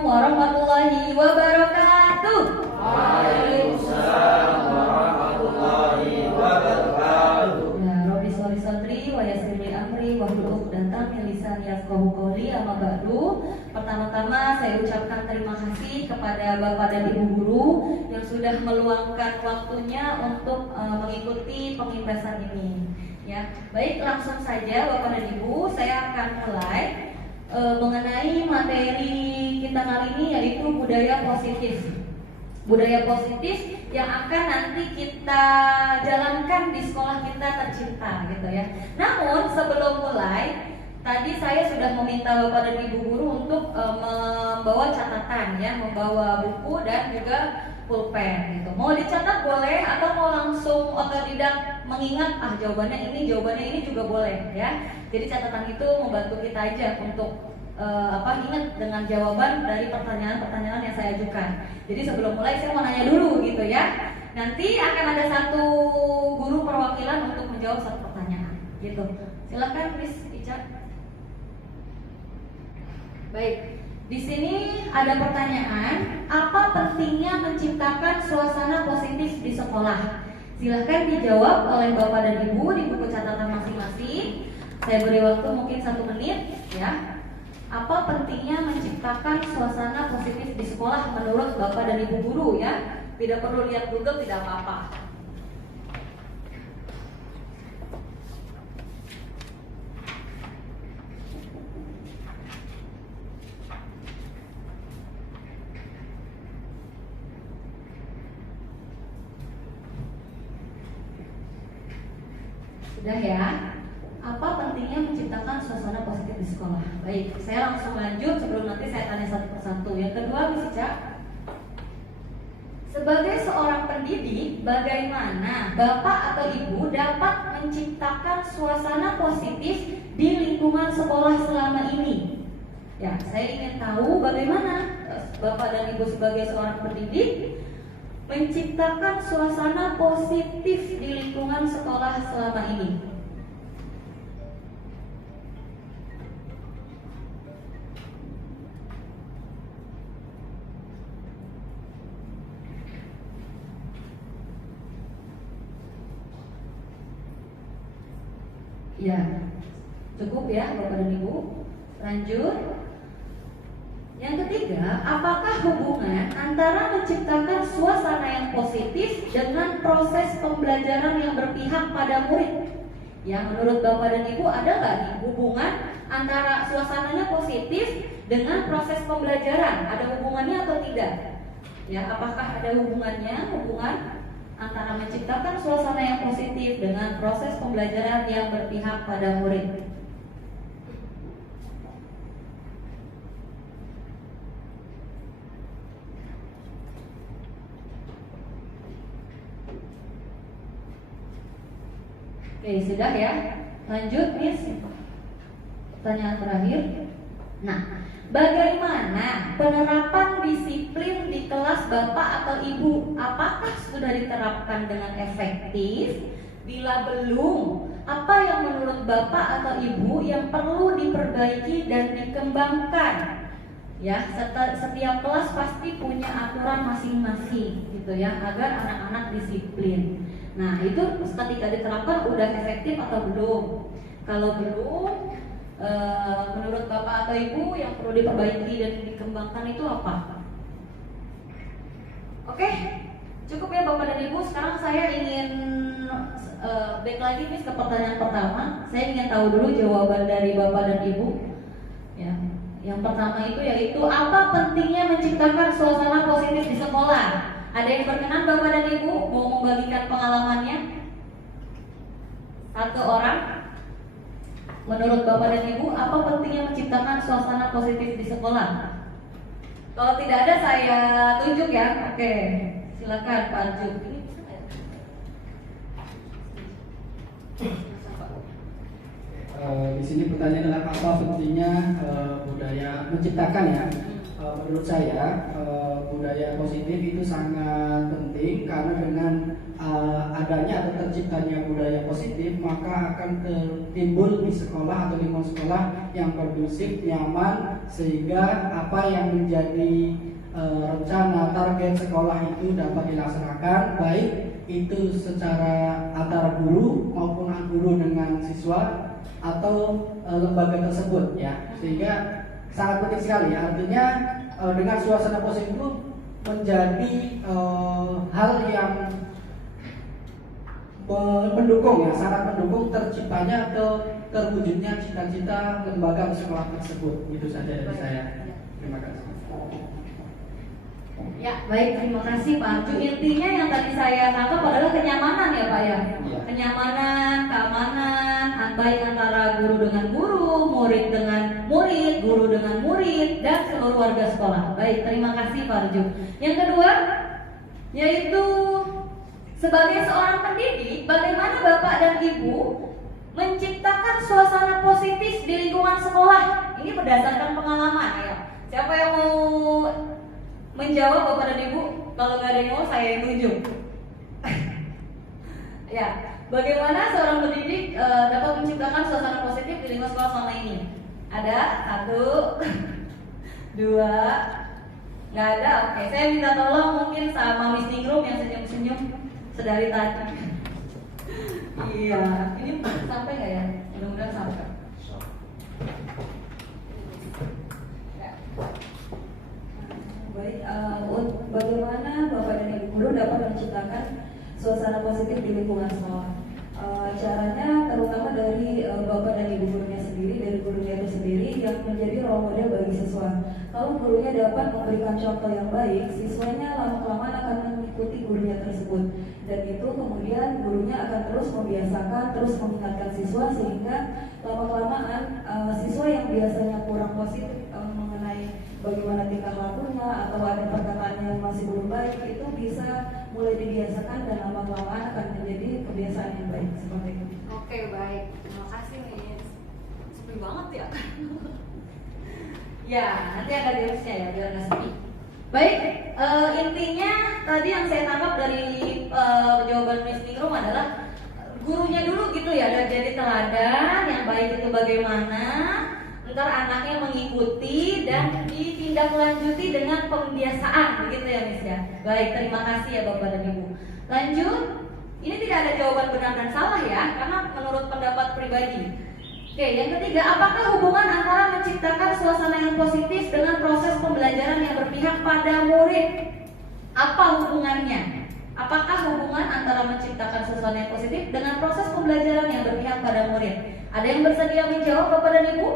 warahmatullahi wabarakatuh. Waalaikumsalam warahmatullahi wabarakatuh. Ya, Rabbi sholli sadri wa yassir li amri wahlul 'uqdatam min lisani yafqahu qawli. Amma ba'du. Pertama-tama saya ucapkan terima kasih kepada Bapak dan Ibu guru yang sudah meluangkan waktunya untuk mengikuti pengintesan ini. Ya, baik, langsung saja Bapak dan Ibu, saya akan mulai mengenai materi kita kali ini, yaitu budaya positif. Budaya positif yang akan nanti kita jalankan di sekolah kita tercinta, gitu ya. Namun sebelum mulai, tadi saya sudah meminta Bapak dan Ibu guru untuk membawa catatan, ya, membawa buku dan juga pulpen. Gitu. Mau dicatat boleh atau mau langsung otodidak mengingat jawabannya ini juga boleh, ya. Jadi catatan itu membantu kita aja untuk ingat dengan jawaban dari pertanyaan-pertanyaan yang saya ajukan. Jadi sebelum mulai saya mau nanya dulu, gitu ya. Nanti akan ada satu guru perwakilan untuk menjawab satu pertanyaan, gitu. Silakan Miss Ica. Baik, di sini ada pertanyaan, apa pentingnya menciptakan suasana positif di sekolah? Silahkan dijawab oleh Bapak dan Ibu di buku catatan masing-masing. Saya beri waktu mungkin 1 menit, ya. Apa pentingnya menciptakan suasana positif di sekolah menurut Bapak dan Ibu guru, ya? Tidak perlu lihat Google, tidak apa-apa. Sudah, ya? Apa pentingnya menciptakan suasana positif di sekolah? Baik, saya langsung lanjut sebelum nanti saya tanya satu persatu. Yang kedua, Miss Ica, sebagai seorang pendidik, bagaimana Bapak atau Ibu dapat menciptakan suasana positif di lingkungan sekolah selama ini? Ya, saya ingin tahu bagaimana Bapak dan Ibu sebagai seorang pendidik menciptakan suasana positif di lingkungan sekolah selama ini. Ya, cukup ya Bapak dan Ibu. Lanjut. Yang ketiga, apakah hubungan antara menciptakan suasana yang positif dengan proses pembelajaran yang berpihak pada murid? Ya, menurut Bapak dan Ibu ada nggak nih hubungan antara suasananya positif dengan proses pembelajaran? Ada hubungannya atau tidak? Ya, apakah ada hubungan antara menciptakan suasana yang positif dengan proses pembelajaran yang berpihak pada murid? Oke, sudah ya. Lanjut, Miss. Pertanyaan terakhir. Nah, bagaimana penerapan disiplin di kelas Bapak atau Ibu? Apakah sudah diterapkan dengan efektif? Bila belum, apa yang menurut Bapak atau Ibu yang perlu diperbaiki dan dikembangkan? Ya, setiap kelas pasti punya aturan masing-masing, gitu ya, agar anak-anak disiplin. Nah, itu ketika diterapkan udah efektif atau belum? Kalau belum, menurut Bapak atau Ibu yang perlu diperbaiki dan dikembangkan itu apa? Oke, cukup ya Bapak dan Ibu. Sekarang saya ingin back lagi nih ke pertanyaan pertama. Saya ingin tahu dulu jawaban dari Bapak dan Ibu. Ya, yang pertama itu yaitu apa pentingnya menciptakan suasana positif di sekolah? Ada yang berkenan Bapak dan Ibu mau membagikan pengalamannya? Satu orang. Menurut Bapak dan Ibu, apa pentingnya menciptakan suasana positif di sekolah? Kalau tidak ada saya tunjuk ya. Oke, silakan Pak Arju. Di sini pertanyaan adalah apa pentingnya budaya menciptakan ya Menurut saya budaya positif itu sangat penting karena dengan adanya atau terciptanya budaya positif maka akan timbul di sekolah atau lingkungan sekolah yang kondusif, nyaman, sehingga apa yang menjadi rencana target sekolah itu dapat dilaksanakan, baik itu secara antara guru maupun guru dengan siswa atau lembaga tersebut ya, sehingga sangat penting sekali. Artinya dengan suasana positif itu menjadi hal yang mendukung ya, sangat mendukung terciptanya atau terwujudnya cita-cita lembaga atau sekolah tersebut. Itu saja dari saya. Terima kasih. Ya, baik, terima kasih Pak Arju. Intinya yang tadi saya tangkap adalah kenyamanan ya Pak ya. Kenyamanan, keamanan, baik antara guru dengan guru, murid dengan murid, guru dengan murid, dan seluruh warga sekolah. Baik, terima kasih Pak Arju. Yang kedua, yaitu sebagai seorang pendidik, bagaimana Bapak dan Ibu menciptakan suasana positif di lingkungan sekolah? Ini berdasarkan pengalaman ya. Siapa yang mau menjawab Bapak dan Ibu? Kalau nggak ada yang mau, saya yang tunjuk. Ya, bagaimana seorang pendidik dapat menciptakan suasana positif di lingkungan sekolah selama ini? Ada? 1, 2, nggak ada? Oke, saya minta tolong mungkin sama Miss Ningrum yang senyum-senyum sedari tadi. Iya, ini sampai nggak ya? Mudah-mudahan sampai. Baik, bagaimana Bapak dan Ibu guru dapat menciptakan suasana positif di lingkungan sekolah? Caranya terutama dari Bapak dan Ibu gurunya sendiri, dari gurunya itu sendiri yang menjadi role model bagi siswa. Kalau gurunya dapat memberikan contoh yang baik, siswanya lama-kelamaan akan mengikuti gurunya tersebut. Dan itu kemudian gurunya akan terus membiasakan, terus mengingatkan siswa, sehingga lama-kelamaan siswa yang biasanya kurang positif mengenai bagaimana tingkah lakunya atau ada perkataan yang masih belum baik, itu bisa mulai dibiasakan dan lama-kelamaan akan menjadi kebiasaan yang baik seperti itu. Oke, baik, terima kasih Miss. Sepi banget ya. Ya, nanti ada jawabnya ya, biar nggak sepi. Baik, intinya tadi yang saya tangkap dari jawaban Miss Ningrum adalah gurunya dulu gitu ya, dan jadi teladan yang baik itu bagaimana, ntar anaknya mengikuti dan ditindaklanjuti dengan pembiasaan, begitu ya Miss ya. Baik, terima kasih ya Bapak dan Ibu. Lanjut, ini tidak ada jawaban benar dan salah ya, karena menurut pendapat pribadi. Oke, yang ketiga, apakah hubungan antara menciptakan suasana yang positif dengan proses pembelajaran yang berpihak pada murid? Apa hubungannya? Apakah hubungan antara menciptakan suasana yang positif dengan proses pembelajaran yang berpihak pada murid? Ada yang bersedia menjawab Bapak dan Ibu?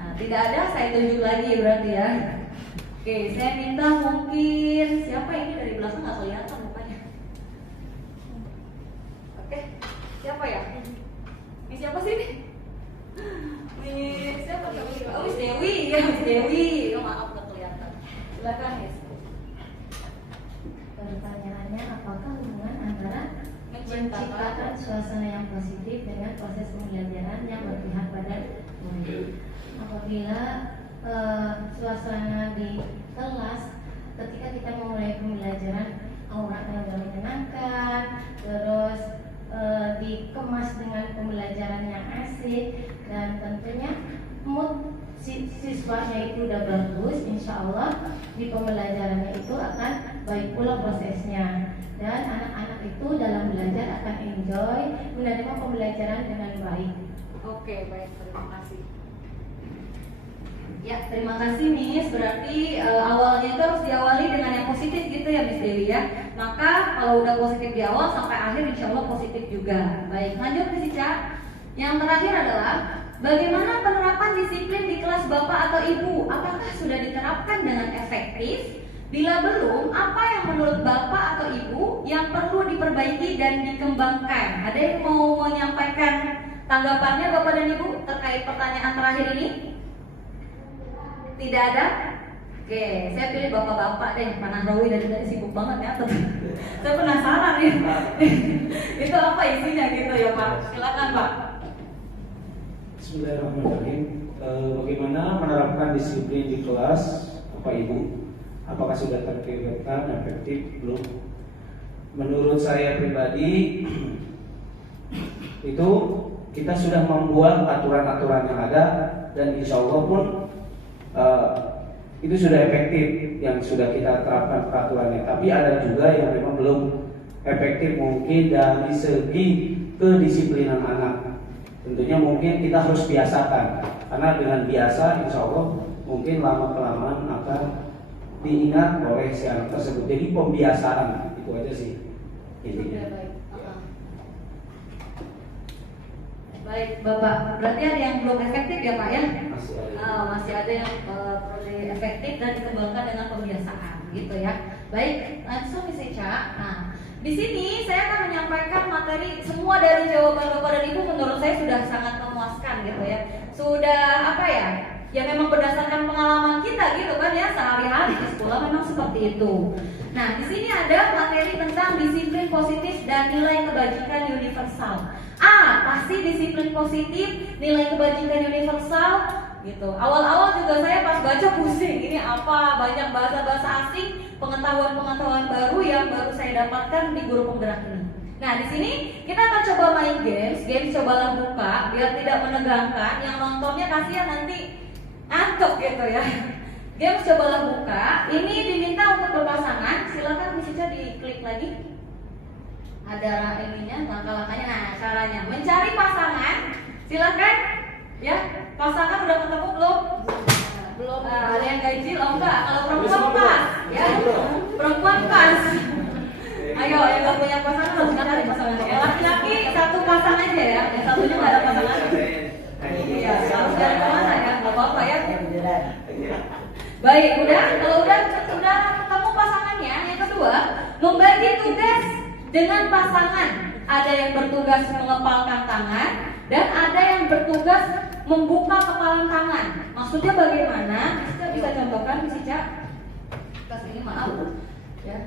Nah, tidak ada, saya tunjuk lagi berarti ya. Oke, saya minta mungkin siapa ini dari belakang nggak kelihatan mukanya. Oke, siapa ya? Ini siapa sih ini? Miss siapa? Oh, Miss Dewi ya, Miss Dewi. Oh, maaf nggak kelihatan. Silakan Miss. Pertanyaannya, apakah hubungan antara menciptakan suasana yang positif dengan proses pembelajaran yang berpihak pada murid? Apabila suasana di kelas ketika kita memulai pembelajaran auranya sudah menyenangkan, terus dikemas dengan pembelajaran yang asik, dan tentunya mood siswanya itu udah bagus, insya Allah di pembelajarannya itu akan baik pula prosesnya, dan anak-anak itu dalam belajar akan enjoy menerima pembelajaran dengan baik. Oke, baik, terima kasih. Ya, terima kasih Miss. Berarti awalnya itu harus diawali dengan yang positif gitu ya Miss Dewi ya. Maka kalau udah positif di awal sampai akhir insya Allah positif juga. Baik, lanjut Miss Ica. Yang terakhir adalah bagaimana penerapan disiplin di kelas Bapak atau Ibu? Apakah sudah diterapkan dengan efektif? Bila belum, apa yang menurut Bapak atau Ibu yang perlu diperbaiki dan dikembangkan? Ada yang mau menyampaikan tanggapannya Bapak dan Ibu terkait pertanyaan terakhir ini? Tidak ada? Oke, saya pilih bapak-bapak deh. Pak Nahrawi dari tadi sibuk banget ya. Saya penasaran nih. Itu apa isinya gitu ya Pak? Silakan Pak. Bismillahirrahmanirrahim. bagaimana menerapkan disiplin di kelas, Bapak Ibu? Apakah sudah terpikirkan, efektif, belum? Menurut saya pribadi, itu kita sudah membuat aturan-aturan yang ada, dan insya Allah pun itu sudah efektif yang sudah kita terapkan peraturannya. Tapi ada juga yang memang belum efektif, mungkin dari segi kedisiplinan anak. Tentunya mungkin kita harus biasakan, karena dengan biasa insya Allah mungkin lama-kelamaan akan diingat oleh si anak tersebut. Jadi pembiasaan, itu aja sih intinya. Baik Bapak, berarti ada yang belum efektif ya Pak ya? Masih ada. Masih ada yang perlu efektif dan dikembangkan dengan pembiasaan gitu ya. Baik, langsung Miss Eca. Nah, di sini saya akan menyampaikan materi semua dari jawaban Bapak dan Ibu menurut saya sudah sangat memuaskan gitu ya. Sudah apa ya? Ya memang berdasarkan pengalaman kita gitu kan ya, sehari-hari di sekolah memang seperti itu. Nah, di sini ada materi tentang disiplin positif dan nilai kebajikan universal. Pasti disiplin positif, nilai kebajikan universal gitu. Awal-awal juga saya pas baca pusing, ini apa, banyak bahasa-bahasa asing, pengetahuan-pengetahuan baru yang baru saya dapatkan di guru penggerak ini. Nah, di sini kita akan coba main games cobalah buka biar tidak menegangkan, yang nontonnya kasihan nanti ngantuk gitu ya. Games cobalah buka, ini diminta untuk berpasangan, silakan bisa diklik lagi. Ada ininya, langkah-langkahnya. Nah, caranya mencari pasangan, silakan ya. Pasangan udah ketemu belum? Belum. Ada yang ganjil, oh enggak. Kalau perempuan pas, ya. Perempuan pas. Ayo, yang nggak punya pasangan harus cari pasangannya. Ya, laki-laki satu pasang aja ya, yang satunya nggak ada pasangan. Iya, harus dari mana ya? Nggak apa-apa ya. Baik, udah. Kalau udah ketemu pasangannya, yang kedua membagi tugas dengan pasangan. Ada yang bertugas mengepalkan tangan dan ada yang bertugas membuka kepalan tangan. Maksudnya bagaimana? Kita bisa contohkan, Miss Ica. Kasih ini maaf. Ya.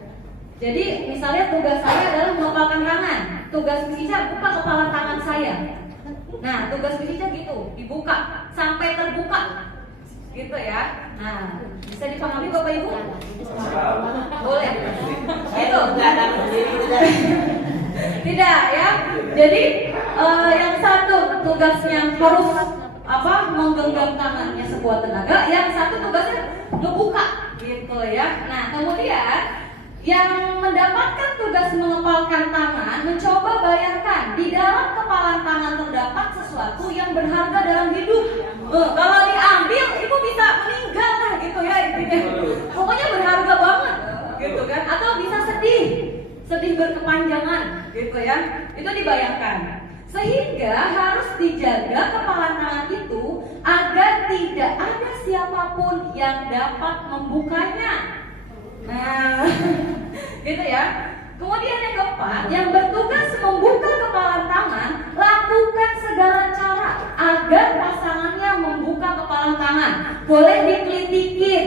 Jadi misalnya tugas saya adalah mengepalkan tangan. Tugas Miss Ica buka kepalan tangan saya. Nah, tugas Miss Ica gitu, dibuka sampai terbuka. Gitu ya. Nah, bisa dipahami Bapak Ibu? Boleh. Gitu. Tidak ya. Jadi yang satu tugasnya harus menggenggam tangannya sebuah tenaga, yang satu tugasnya ngebuka gitu ya. Nah, kemudian yang mendapatkan tugas mengepalkan tangan mencoba bayangkan di dalam kepalan tangan terdapat sesuatu yang berharga dalam hidup. Kalau diambil ibu bisa meninggal lah gitu ya intinya. Pokoknya berharga banget gitu kan, atau bisa sedih berkepanjangan gitu ya. Itu dibayangkan. Sehingga harus dijaga kepalan tangan itu agar tidak ada siapapun yang dapat membukanya. Nah, gitu ya. Kemudian yang keempat, yang bertugas membuka kepalan tangan, lakukan segala cara agar pasangannya membuka kepalan tangan. Boleh dikelitikin,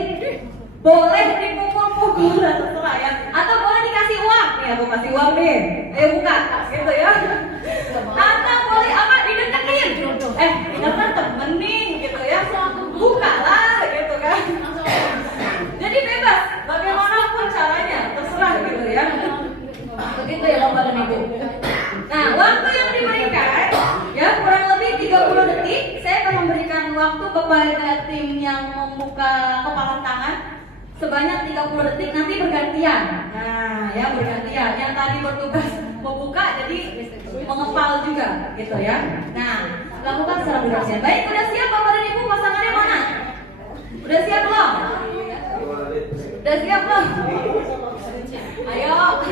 boleh dipukul-pukul, terserah ya. Atau boleh dikasih uang, nih aku kasih uang nih, ayo buka, gitu ya. Atau boleh dideketin, ingatkan temen nih, gitu ya. Buka lah, gitu kan. Jadi bebas, bagaimanapun caranya, terserah gitu ya. Begitu ya Bapak dan Ibu. Nah, waktu yang diberikan ya kurang lebih 30 detik. Saya akan memberikan waktu kepada tim yang membuka kepalan tangan sebanyak 30 detik, nanti bergantian. Nah, ya bergantian. Yang tadi bertugas membuka jadi mengepal juga gitu ya. Nah, lakukan secara bergantian. Baik, udah siap Bapak dan Ibu, pasangannya mana? Udah siap belum? Udah siap belum? Ayo.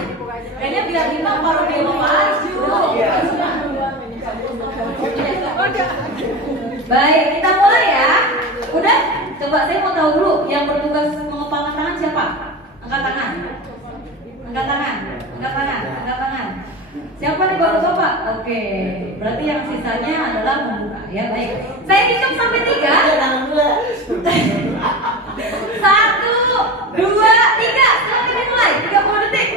Kayaknya biar Imam baru dia maju. Baik, kita mulai ya. Udah? Coba saya mau tahu dulu yang bertugas mengepalkan tangan siapa? Angkat tangan. Angkat tangan. Angkat tangan. Angkat tangan. Siapa nih baru coba? Oke. Berarti yang sisanya adalah membuka. Ya baik. Saya hitung sampai 3. 1, 2, 3. Silakan dimulai. 30 detik.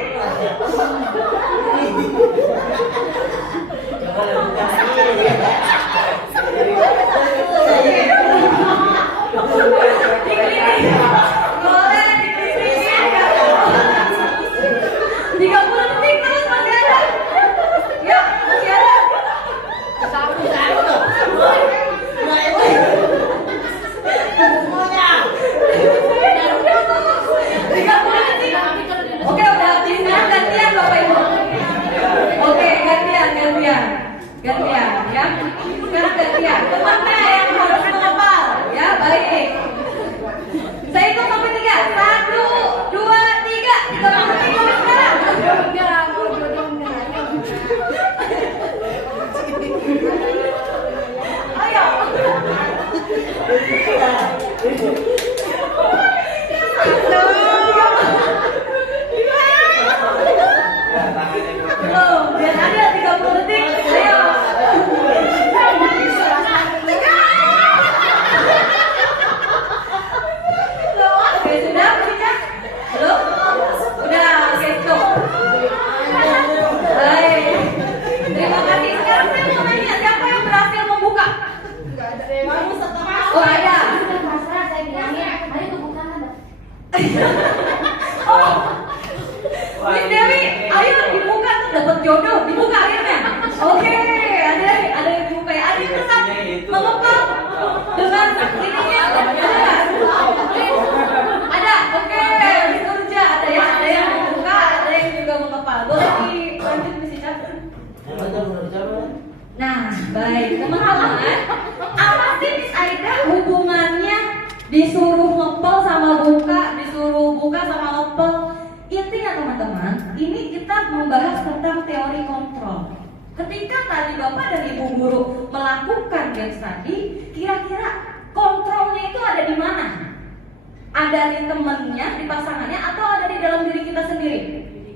Oh, Miss Dewi, ayo dibuka tuh dapat jodoh, dibuka akhirnya. Oke, ada yang dibuka ya. Ada yang tetap mengepal dengan ininya. Ada, oke. Miss Nurja ada yang membuka, ada yang juga mengepal. Boleh dilanjut Miss Ica? Nah, baik teman-teman. Apa sih Miss Aida hubungannya disuruh ngepel sama buka, disuruh buka sama ngepel? Intinya teman-teman, ini kita membahas tentang teori kontrol. Ketika tadi Bapak dan Ibu guru melakukan games tadi, kira-kira kontrolnya itu ada di mana? Ada di temannya, di pasangannya, atau ada di dalam diri kita sendiri?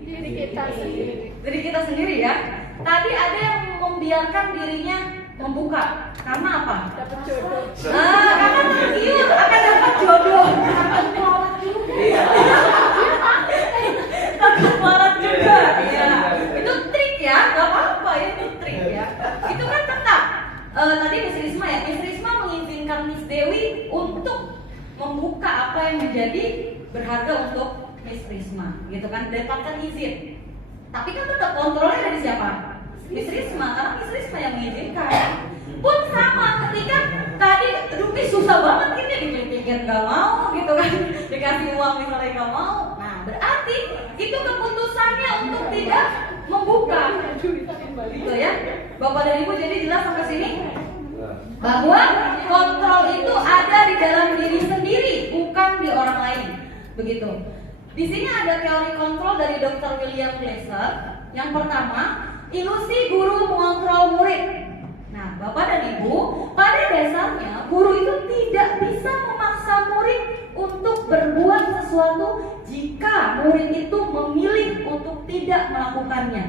Diri kita sendiri. Diri kita sendiri ya. Tadi ada yang membiarkan dirinya membuka. Karena apa? Dapat jodoh. Karena tergiur akan dapat jodoh. Takut marah juga. Ya. Itu trik ya, nggak apa-apa ya, itu trik ya. Itu kan tetap. Tadi Miss Risma ya, Miss Risma mengizinkan Miss Dewi untuk membuka apa yang menjadi berharga untuk Miss Risma, gitu kan? Dapatkan izin. Tapi kan tetap kontrolnya dari siapa? Miss Risma, karena Miss Risma yang mengizinkan. Pun sama ketika tadi, aduh Miss susah banget ini dipikir nggak mau, gitu kan? Dikasih uang misalnya nggak mau. Nah berarti itu keputusannya untuk tidak membuka, gitu ya. Bapak dan Ibu jadi jelas sampai sini bahwa kontrol itu ada di dalam diri sendiri, bukan di orang lain, begitu. Di sini ada teori kontrol dari Dr. William Glasser. Yang pertama, ilusi guru mengontrol murid. Nah, Bapak dan Ibu, pada dasarnya guru itu tidak bisa memaksa murid untuk berbuat sesuatu jika murid itu memilih untuk tidak melakukannya.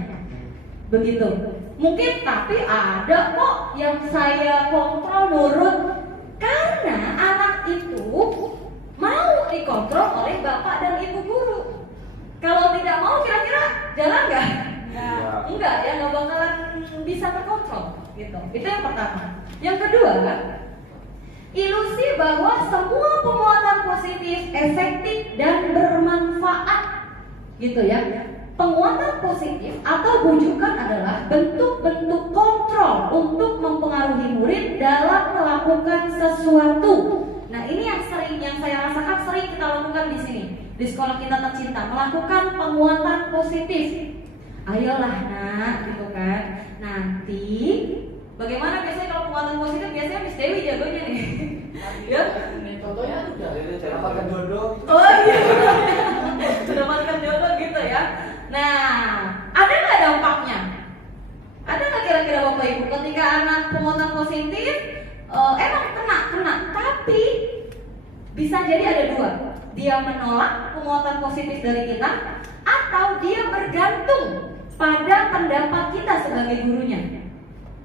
Begitu. Mungkin tapi ada kok yang saya kontrol nurut karena anak itu mau dikontrol oleh Bapak dan Ibu guru. Kalau tidak mau kira-kira jalan nggak? Enggak, ya nggak bakalan bisa terkontrol gitu. Itu yang pertama. Yang kedua, ilusi bahwa semua penguatan positif efektif dan bermanfaat, gitu ya. Penguatan positif atau bujukan adalah bentuk-bentuk kontrol untuk mempengaruhi murid dalam melakukan sesuatu. Nah, ini yang saya rasakan sering kita lakukan di sini, di sekolah kita tercinta, melakukan penguatan positif. Ayolah nak, gitu kan. Nanti bagaimana biasanya kalau penguatan positif? Biasanya Miss Dewi jagonya nih. Ya? Contohnya udah dapatkan jodoh. Oh iya. Mendapatkan jodoh gitu ya. Nah, ada nggak dampaknya? Ada nggak kira-kira Bapak Ibu ketika anak penguatan positif emang kena, tapi bisa jadi ada dua. Dia menolak penguatan positif dari kita, atau dia bergantung pada pendapat kita sebagai gurunya,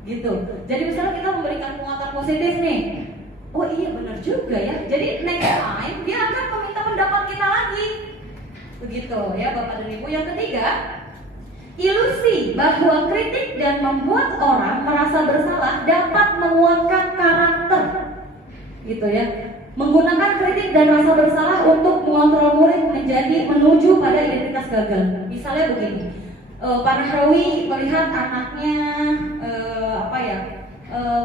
gitu. Jadi misalnya kita memberikan penguatan positif nih, oh iya benar juga ya. Jadi next time dia akan meminta pendapat kita lagi, begitu ya Bapak dan Ibu. Yang ketiga, ilusi bahwa kritik dan membuat orang merasa bersalah dapat menguatkan karakter, gitu ya. Menggunakan kritik dan rasa bersalah untuk mengontrol murid menuju pada identitas gagal. Misalnya begini, Pak Nahrawi melihat anaknya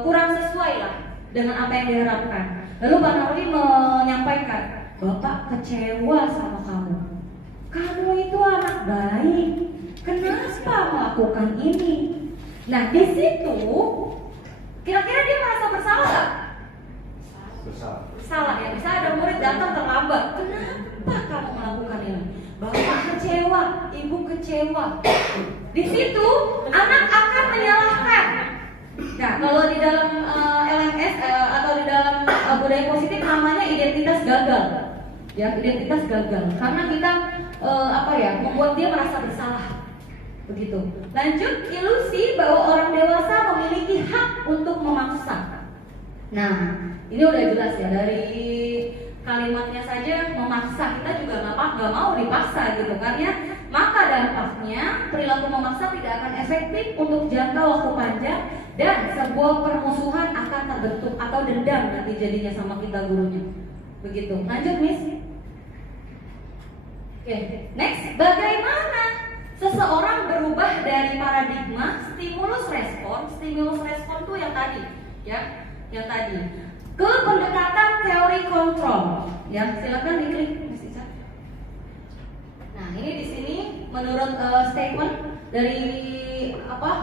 kurang sesuai lah dengan apa yang diharapkan. Lalu Pak Nahrawi menyampaikan, Bapak kecewa sama kamu. Kamu itu anak baik, kenapa melakukan ini? Nah di situ kira-kira dia merasa bersalah nggak? Bersalah ya. Misalnya ada murid datang terlambat, kenapa kamu melakukan ini? Bapak kecewa, ibu kecewa. Di situ anak akan menyalahkan. Nah kalau di dalam LMS atau di dalam budaya positif namanya identitas gagal. Ya, identitas gagal. Karena kita membuat dia merasa bersalah. Begitu. Lanjut, ilusi bahwa orang dewasa memiliki hak untuk memaksa. Nah, ini udah jelas ya dari kalimatnya saja memaksa. Kita juga nggak mau dipaksa gitu kan ya. Maka dampaknya perilaku memaksa tidak akan efektif untuk jangka waktu panjang dan sebuah permusuhan akan terbentuk atau dendam nanti jadinya sama kita gurunya. Begitu. Lanjut Miss. Oke, next, bagaimana seseorang berubah dari paradigma stimulus respon itu yang tadi, ya, yang tadi, ke pendekatan teori kontrol, ya, silakan diklik, Miss Ica. Nah, ini di sini menurut statement dari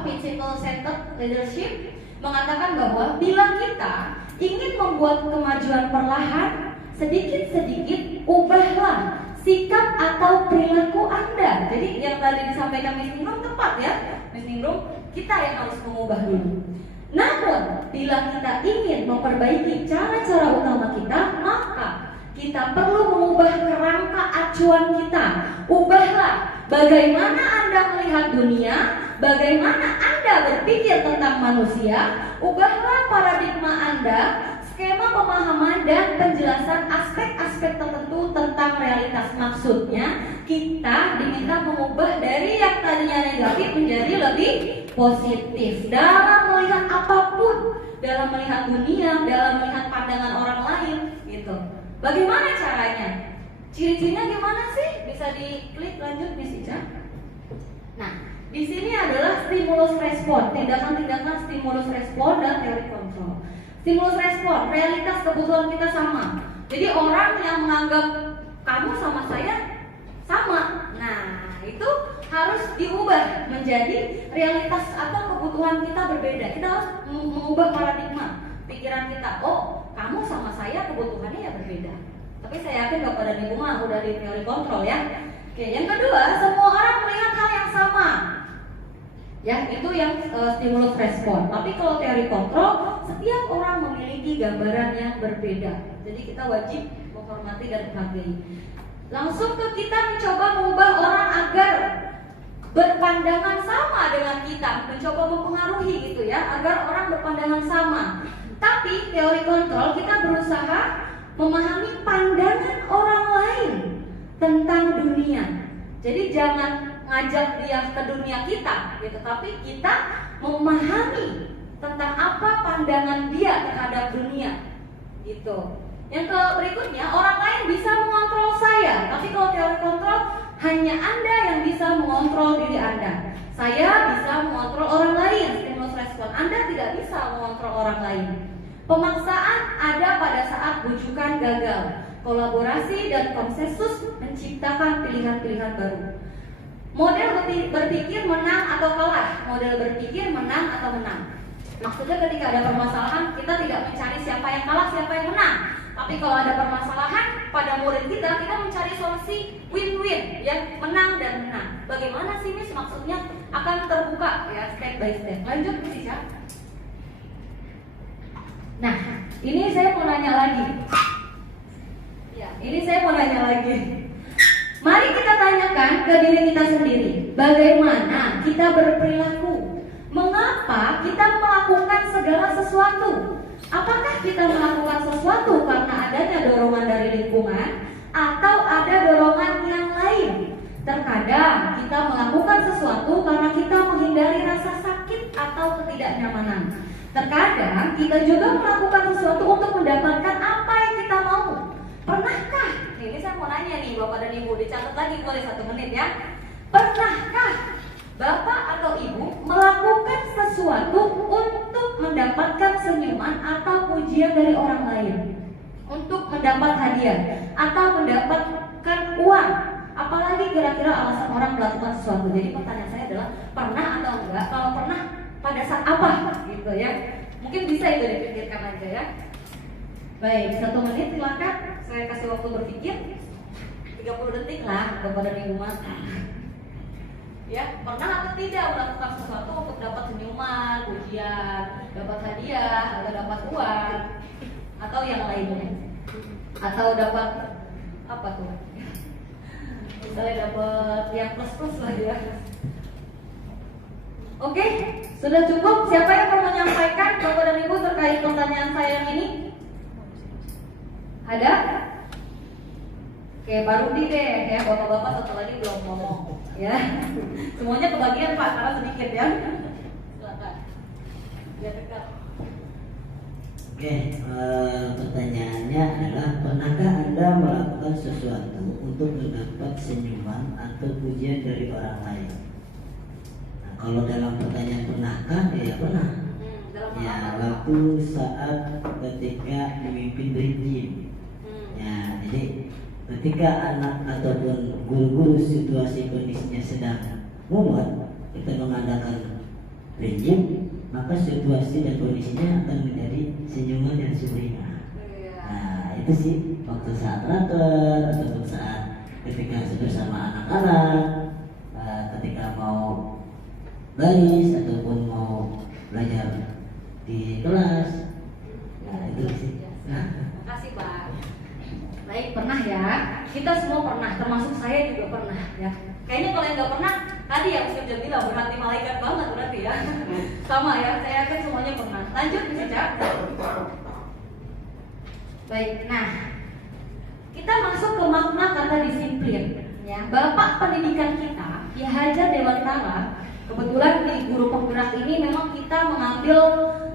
Principle Centered Leadership mengatakan bahwa bila kita ingin membuat kemajuan perlahan, sedikit-sedikit ubahlah sikap atau perilaku Anda. Jadi yang tadi disampaikan Miss Ningrum tepat ya, Miss Ningrum, kita yang harus mengubah dulu. Namun bila kita ingin memperbaiki cara-cara utama kita, maka kita perlu mengubah kerangka acuan kita. Ubahlah bagaimana Anda melihat dunia, bagaimana Anda berpikir tentang manusia. Ubahlah paradigma Anda, skema pemahaman dan penjelasan aspek-aspek tertentu tentang realitas. Maksudnya kita diminta mengubah dari yang tadinya negatif menjadi lebih positif dalam melihat apapun, dalam melihat dunia, dalam melihat pandangan orang lain gitu. Bagaimana caranya? Ciri-cirinya gimana sih? Bisa diklik lanjut Miss Ica. Nah, di sini adalah stimulus respon, tindakan-tindakan stimulus respon dan teori kontrol. Stimulus respon, realitas kebutuhan kita sama. Jadi orang yang menganggap kamu sama saya sama, nah itu harus diubah menjadi realitas atau kebutuhan kita berbeda. Kita harus mengubah paradigma pikiran kita. Oh, kamu sama saya kebutuhannya ya berbeda. Tapi saya yakin Bapak dan Ibu mah udah di teori kontrol ya. Oke, yang kedua, semua orang melihat hal yang sama. Ya, itu yang stimulus respon. Tapi kalau teori kontrol, setiap orang memiliki gambaran yang berbeda. Jadi kita wajib menghormati dan menghargai. Langsung ke kita mencoba mengubah orang agar berpandangan sama dengan kita, mencoba mempengaruhi gitu ya, agar orang berpandangan sama. Tapi teori kontrol kita berusaha memahami pandangan orang lain tentang dunia. Jadi jangan ngajak dia ke dunia kita, gitu. Tapi kita memahami tentang apa pandangan dia terhadap dunia, gitu. Yang berikutnya, orang lain bisa mengontrol saya, tapi kalau teori kontrol hanya Anda yang bisa mengontrol diri Anda. Saya bisa mengontrol orang lain, stimulus respon. Anda tidak bisa mengontrol orang lain. Pemaksaan ada pada saat bujukan gagal. Kolaborasi dan konsensus menciptakan pilihan-pilihan baru. Model berpikir menang atau kalah, model berpikir menang atau menang. Maksudnya ketika ada permasalahan, kita tidak mencari siapa yang kalah, siapa yang menang. Tapi kalau ada permasalahan pada murid kita mencari solusi win-win, ya, menang dan menang. Bagaimana sih Miss? Maksudnya akan terbuka ya, step by step. Lanjut Miss Ica. Nah, ini saya mau nanya lagi. Ya, ini saya mau nanya lagi. Mari kita tanyakan ke diri kita sendiri, bagaimana kita berperilaku? Mengapa kita melakukan segala sesuatu? Apakah kita melakukan sesuatu karena adanya dorongan dari lingkungan atau ada dorongan yang lain? Terkadang kita melakukan sesuatu karena kita menghindari rasa sakit atau ketidaknyamanan. Terkadang kita juga melakukan sesuatu untuk mendapatkan apa yang kita mau. Pernahkah? Ini saya mau nanya nih Bapak dan Ibu, dicatat lagi boleh 1 menit ya. Pernahkah Bapak atau Ibu melakukan sesuatu untuk mendapatkan senyuman atau pujian dari orang lain? Untuk mendapat hadiah atau mendapatkan uang? Apalagi kira-kira alasan orang melakukan sesuatu. Jadi pertanyaan saya adalah pernah atau enggak? Kalau pernah, pada saat apa? Gitu ya. Mungkin bisa itu dipikirkan aja ya. Baik, 1 menit silakan. Saya kasih waktu berpikir 30 detik lah Bapak dan Ibu Mas. Ya, pernah atau tidak melakukan sesuatu untuk dapat senyuman, pujian, dapat hadiah, atau dapat uang, atau yang lainnya, atau dapat apa tuh? Misalnya dapat yang plus lah ya. Oke, sudah cukup. Siapa yang mau menyampaikan Bapak dan Ibu terkait pertanyaan saya yang ini? Ada? Oke, baru nih deh ya, bapak-bapak satu lagi belum ngomong ya. Semuanya kebagian Pak, karena sedikit ya. Silakan. Biar dekat. Oke, pertanyaannya adalah pernahkah Anda melakukan sesuatu untuk mendapat senyuman atau pujian dari orang lain? Nah, kalau dalam pertanyaan pernahkah, ya pernah. Ya, waktu saat ketika memimpin rejim. Ya, jadi ketika anak ataupun guru-guru situasi kondisinya sedang mumet, kita mengadakan rejim, maka situasi dan kondisinya akan menjadi senyuman dan sumringah. Nah, itu sih waktu saat raker ataupun saat ketika bersama anak-anak, ketika mau baris ataupun mau belajar di kelas. Nah, itu sih. Makasih Pak. Baik, pernah ya. Kita semua pernah, termasuk saya juga pernah ya. Kayaknya kalau yang nggak pernah, tadi ya Ustaz bilang berarti malaikat banget berarti ya. Sama ya, saya yakin semuanya pernah. Lanjut bisa Cak. Baik, nah kita masuk ke makna kata disiplin ya. Bapak pendidikan kita, Ki Hajar Dewantara, kebetulan di guru penggerak ini memang kita mengambil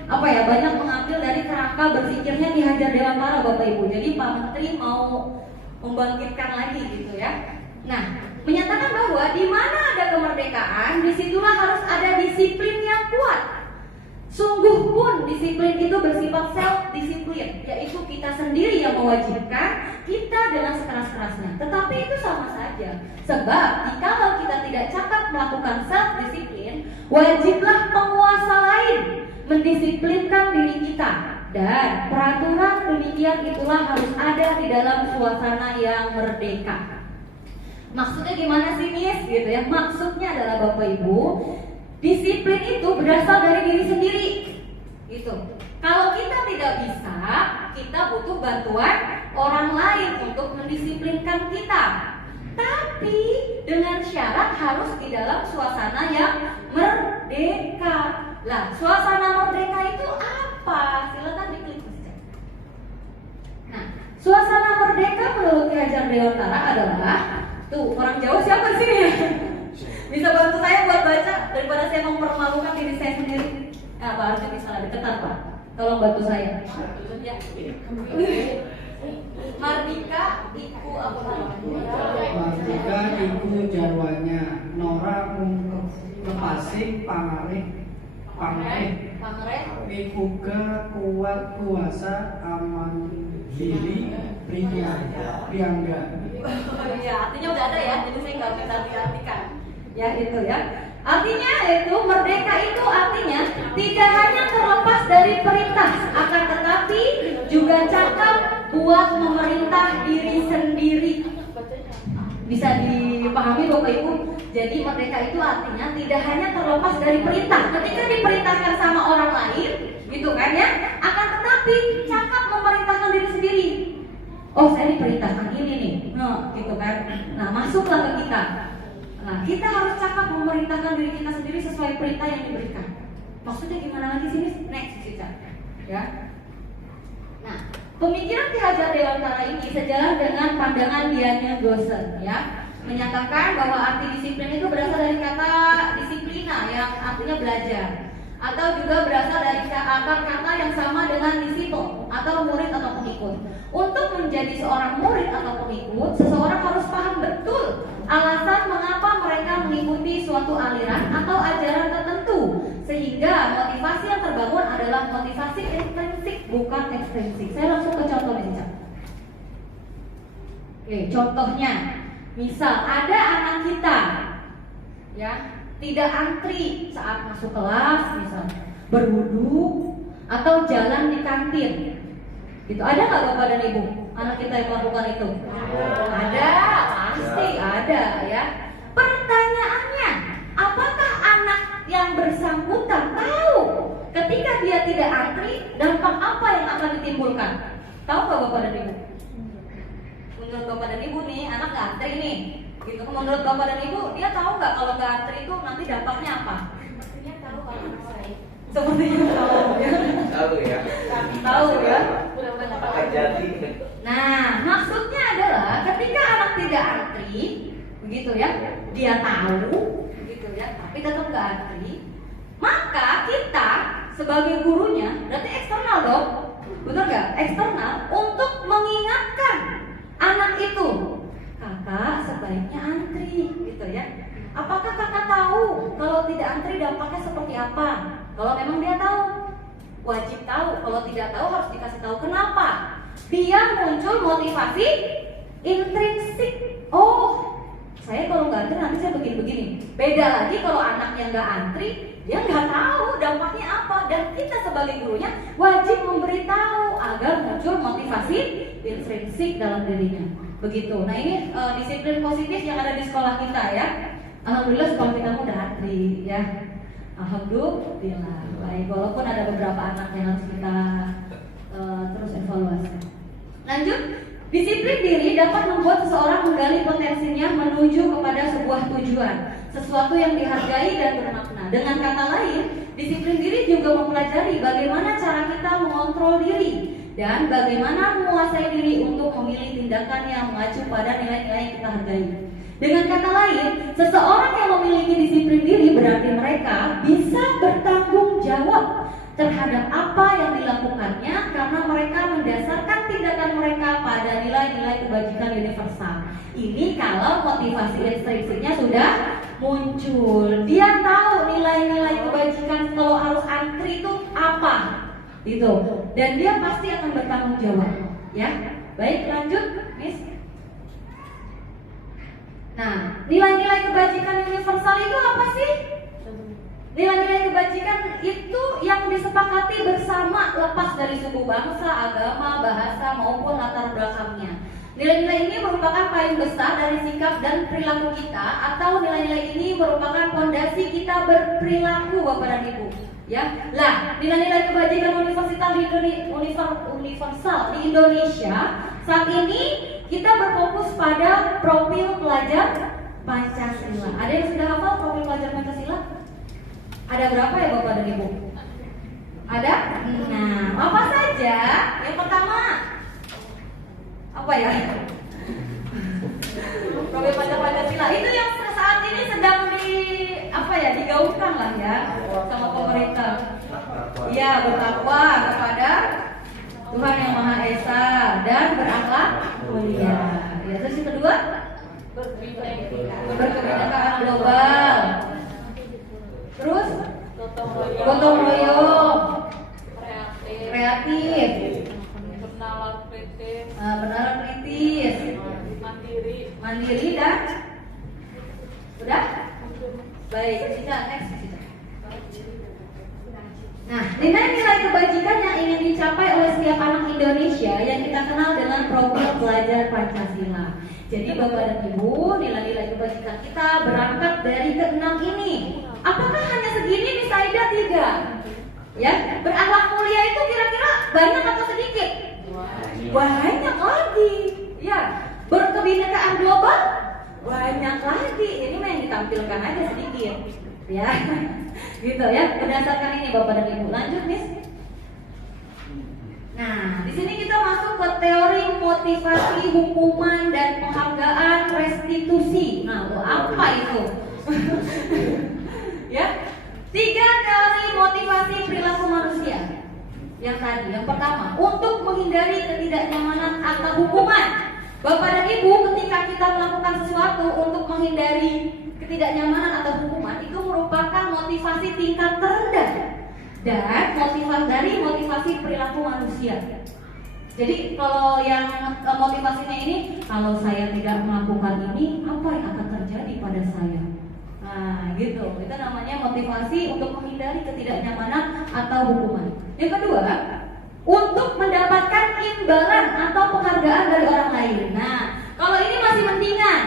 banyak mengambil dari kerangka berpikirnya Ki Hajar Dewantara Bapak Ibu. Jadi Pak Menteri mau membangkitkan lagi gitu ya. Nah, menyatakan bahwa di mana ada kemerdekaan, disitulah harus ada disiplin yang kuat. Sungguh pun disiplin itu bersifat self-disiplin, yaitu kita sendiri yang mewajibkan kita dengan sekeras-kerasnya. Tetapi itu sama saja, sebab jikalau kita tidak cakap melakukan self-disiplin, wajiblah penguasa lain mendisiplinkan diri kita. Dan peraturan demikian itulah harus ada di dalam suasana yang merdeka. Maksudnya gimana sih Miss? Gitu ya. Maksudnya adalah Bapak Ibu, disiplin itu berasal dari diri sendiri. Gitu. Kalau kita tidak bisa, kita butuh bantuan orang lain untuk mendisiplinkan kita. Tapi dengan syarat harus di dalam suasana yang merdeka. Lah, suasana merdeka itu apa? Silakan diklik saja. Nah, suasana merdeka menurut Ki Hajar Dewantara adalah tuh, orang Jawa siapa sih ya? Bisa bantu saya buat baca daripada saya mempermalukan diri saya sendiri. Nah, Pak Arjun bisa deketan Pak. Tolong bantu saya. Ya. Mardika iku apa namanya? Mardika iku jarwanya Nora lepasing pangareh Ibuga kuat kuasa aman diri Priangga. Ya, artinya udah ada ya, jadi saya nggak bisa diartikan. Ya itu ya. Artinya itu merdeka itu artinya tidak hanya terlepas dari perintah, akan tetapi juga cakap buat memerintah diri sendiri. Bisa dipahami Bapak Ibu. Jadi merdeka itu artinya tidak hanya terlepas dari perintah. Ketika diperintahkan sama orang lain, gitu kan ya, akan tetapi cakap memerintahkan diri sendiri. Oh, saya diperintahkan ini nih, gitu kan. Nah, masuklah ke kita. Nah, kita harus cakap memerintahkan diri kita sendiri sesuai perintah yang diberikan. Maksudnya gimana lagi sini? Next, Cica. Ya. Nah, pemikiran Ki Hajar Dewantara ini sejalan dengan pandangan Dianya Gosen, ya, menyatakan bahwa arti disiplin itu berasal dari kata disiplina yang artinya belajar, atau juga berasal dari akar kata yang sama dengan disipo atau murid atau pengikut. Untuk menjadi seorang murid atau pengikut, seseorang harus paham betul alasan mengapa mereka mengikuti suatu aliran atau ajaran tertentu, sehingga motivasi yang terbangun adalah motivasi intrinsik bukan ekstrinsik. Saya langsung ke contohnya. Oke, contohnya, misal ada anak kita, ya, tidak antri saat masuk kelas, misal berwudu atau jalan di kantin. Gitu. Ada nggak Bapak dan Ibu anak kita yang melakukan itu? Ada, pasti ada ya. Pertanyaannya, apakah anak yang bersangkutan tahu ketika dia tidak antri dampak apa yang akan ditimbulkan? Tahu nggak Bapak dan Ibu? Menurut Bapak dan Ibu nih, anak nggak antri nih. Gitu. Menurut Bapak dan Ibu, dia tahu nggak kalau nggak antri itu nanti dampaknya apa? Sepertinya tahu kalau saya. Sepertinya tahu ya. Tahu ya. Tahu ya. Akan jadi. Nah, maksudnya adalah ketika anak tidak antri, begitu ya, dia tahu, begitu ya, tapi tetap nggak antri, maka kita sebagai gurunya, berarti eksternal dong, betul nggak? Eksternal untuk mengingatkan anak itu, kakak sebaiknya antri, gitu ya. Apakah kakak tahu kalau tidak antri dampaknya seperti apa? Kalau memang dia tahu, wajib tahu. Kalau tidak tahu harus dikasih tahu kenapa. Biar muncul motivasi intrinsik. Oh, saya kalau nggak antri nanti saya begini-begini. Beda lagi kalau anaknya nggak antri, dia nggak tahu dampaknya apa. Dan kita sebagai gurunya wajib memberitahu agar muncul motivasi intrinsik dalam dirinya. Begitu. Nah ini disiplin positif yang ada di sekolah kita ya. Alhamdulillah sekolah kita udah antri ya. Alhamdulillah. Baik, walaupun ada beberapa anak yang harus kita terus evaluasi. Lanjut. Disiplin diri dapat membuat seseorang menggali potensinya menuju kepada sebuah tujuan, sesuatu yang dihargai dan bermakna. Dengan kata lain, disiplin diri juga mempelajari bagaimana cara kita mengontrol diri dan bagaimana menguasai diri untuk memilih tindakan yang mengacu pada nilai-nilai yang kita hargai. Dengan kata lain, seseorang yang memiliki disiplin diri berarti mereka bisa bertanggung jawab terhadap apa yang dilakukannya karena mereka mendasarkan tindakan mereka pada nilai-nilai kebajikan universal. Ini kalau motivasi intrinsiknya sudah muncul. Dia tahu nilai-nilai kebajikan kalau harus antri itu apa, gitu. Dan dia pasti akan bertanggung jawab. Ya, baik lanjut, Miss. Nah, nilai-nilai kebajikan universal itu apa sih? Nilai-nilai kebajikan itu yang disepakati bersama lepas dari suku bangsa, agama, bahasa maupun latar belakangnya. Nilai-nilai ini merupakan payung besar dari sikap dan perilaku kita, atau nilai-nilai ini merupakan fondasi kita berperilaku, Bapak dan Ibu. Ya, lah nilai-nilai kebajikan universal di Indonesia saat ini kita berfokus pada profil pelajar Pancasila. Ada yang sudah hafal profil pelajar Pancasila? Ada berapa ya Bapak dan Ibu? Ada? Nah, apa saja? Yang pertama, apa ya? Profil pelajar Pancasila itu yang saat ini sedang digaungkan lah ya sama pemerintah. Iya, bertakwa kepada Tuhan Yang Maha Esa dan berakhlak mulia. Ya, terus yang kedua, berkebinekaan global. Terus gotong royong, kreatif, bernalar kritis, mandiri dan sudah? Baik, kita next. Nah, nilai-nilai kebajikan yang ingin dicapai oleh setiap anak Indonesia yang kita kenal dengan profil pelajar Pancasila. Jadi Bapak dan Ibu, nilai-nilai kebajikan kita berangkat dari keenam ini. Apakah hanya segini bisa Aida? Tidak. Ya, berakhlak mulia itu kira-kira banyak atau sedikit? Banyak lagi. Ya, berkebinekaan global banyak lagi. Ini mah yang ditampilkan aja sedikit. Ya, gitu ya. Berdasarkan ini Bapak dan Ibu. Lanjut, Miss. Nah, di sini kita masuk ke teori motivasi, hukuman dan penghargaan restitusi. Nah, apa itu? Ya, 3 teori motivasi perilaku manusia. Yang tadi, yang pertama, untuk menghindari ketidaknyamanan atau hukuman. Bapak dan Ibu, ketika kita melakukan sesuatu untuk menghindari ketidaknyamanan atau hukuman, itu merupakan motivasi tingkat terendah dan motivasi perilaku manusia. Jadi kalau yang motivasinya ini, kalau saya tidak melakukan ini, apa yang akan terjadi pada saya? Nah, gitu. Itu namanya motivasi untuk menghindari ketidaknyamanan atau hukuman. Yang kedua, untuk mendapatkan imbalan atau penghargaan dari orang lain. Nah, kalau ini masih mendingan.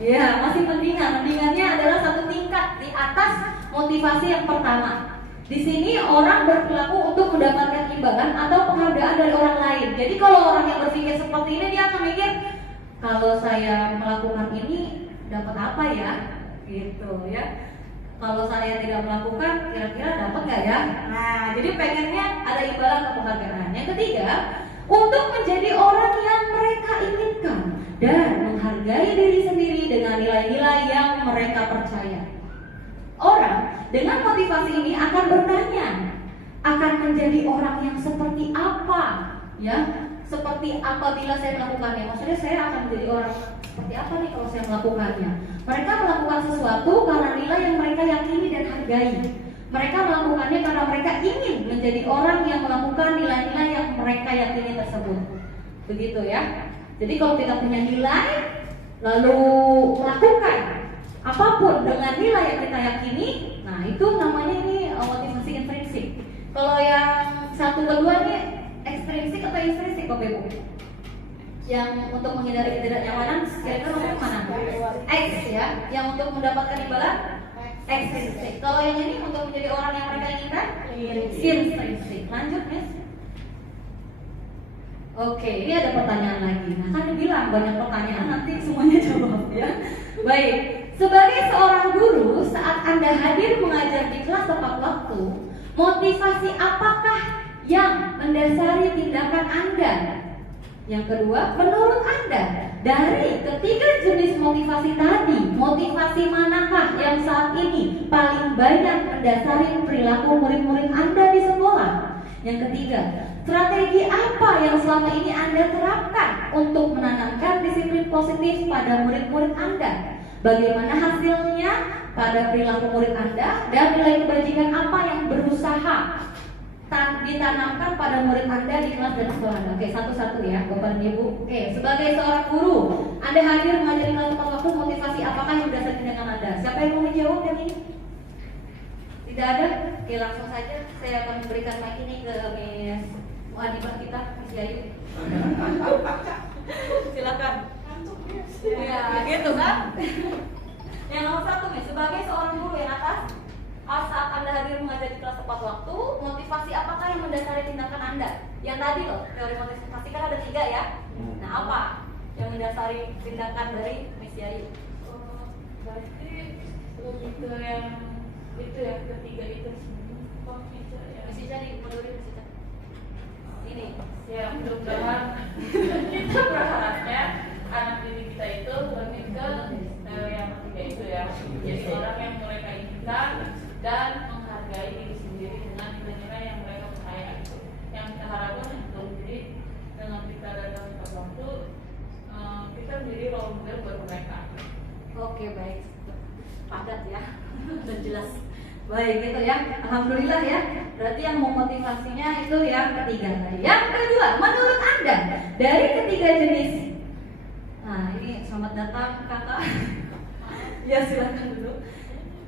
Ya, masih mendingan. Mendingannya adalah satu tingkat di atas motivasi yang pertama. Di sini orang berperilaku untuk mendapatkan imbalan atau penghargaan dari orang lain. Jadi kalau orang yang berpikir seperti ini, dia akan mikir, kalau saya melakukan ini dapat apa ya? Gitu ya. Kalau saya tidak melakukan, kira-kira dapat nggak ya? Nah, jadi pengennya ada imbalan atau penghargaan. Yang ketiga, untuk menjadi orang yang mereka inginkan dan menghargai diri sendiri dengan nilai-nilai yang mereka percaya. Orang dengan motivasi ini akan bertanya, akan menjadi orang yang seperti apa, ya? Seperti apabila saya melakukannya. Maksudnya saya akan menjadi orang seperti apa nih kalau saya melakukannya? Mereka melakukan sesuatu karena nilai yang mereka yakini dan hargai. Mereka melakukannya karena mereka ingin menjadi orang yang melakukan nilai-nilai yang mereka yakini tersebut. Begitu ya. Jadi kalau kita punya nilai, lalu melakukan apapun dengan nilai yang kita yakini, nah itu namanya ini motivasi intrinsik. Kalau yang satu kedua nih ekstrinsik atau intrinsik Bapak Ibu? Yang untuk menghindari ketidaknyamanan, kira-kira mana? X ya, yang untuk mendapatkan imbalan ekstrinsik. Kalau yang ini untuk menjadi orang yang mereka inginkan, intrinsik. Lanjut, Miss. Oke, ini ada pertanyaan lagi. Nah, kan dibilang banyak pertanyaan, nanti semuanya jawab ya. Baik, sebagai seorang guru, saat Anda hadir mengajar di kelas tepat waktu, motivasi apakah yang mendasari tindakan Anda? Yang kedua, menurut Anda, dari ketiga jenis motivasi tadi, motivasi manakah yang saat ini paling banyak mendasari perilaku murid-murid Anda di sekolah? Yang ketiga, strategi apa yang selama ini Anda terapkan untuk menanamkan disiplin positif pada murid-murid Anda? Bagaimana hasilnya pada perilaku murid Anda dan nilai kebajikan apa yang berusaha ditanamkan pada murid Anda di kelas dan sekolah Anda? Oke, satu-satu ya, Bapak dan Ibu. Oke, sebagai seorang guru, Anda hadir mengajar di kelas tepat waktu, motivasi apakah yang berdasarkan tindakan Anda? Siapa yang mau menjawab yang ini? Tidak ada? Oke, langsung saja saya akan memberikan mic ini ke Miss Muadibah kita, Miss Yayu. Silakan. Ya, gitu kan? Yang nomor satu, Miss, sebagai seorang guru yang atas, saat Anda hadir mengajar di kelas tepat waktu, motivasi apakah yang mendasari tindakan Anda? Yang tadi loh, teori motivasi kan ada 3 ya. Nah, apa yang mendasari tindakan dari Miss Yayu? Berarti lebih ke yang itu ya, ketiga itu Miss Ica nih, menurut Miss Ica. Ini ya, mudah-mudahan kita berharapnya anak didik kita itu lebih ke yang ketiga itu ya, jadi orang yang mereka inginkan dan menghargai diri sendiri dengan nilai-nilai yang mereka percaya itu. Yang kita harapkan itu, jadi dengan kita datang tepat waktu, kita menjadi role model buat mereka. Oke, baik. Padat ya. Dan jelas. Baik, gitu ya. Alhamdulillah ya. Berarti yang memotivasinya itu yang ketiga tadi. Yang kedua, menurut Anda dari ketiga jenis. Nah, ini selamat datang Kakak. Ya, silakan dulu.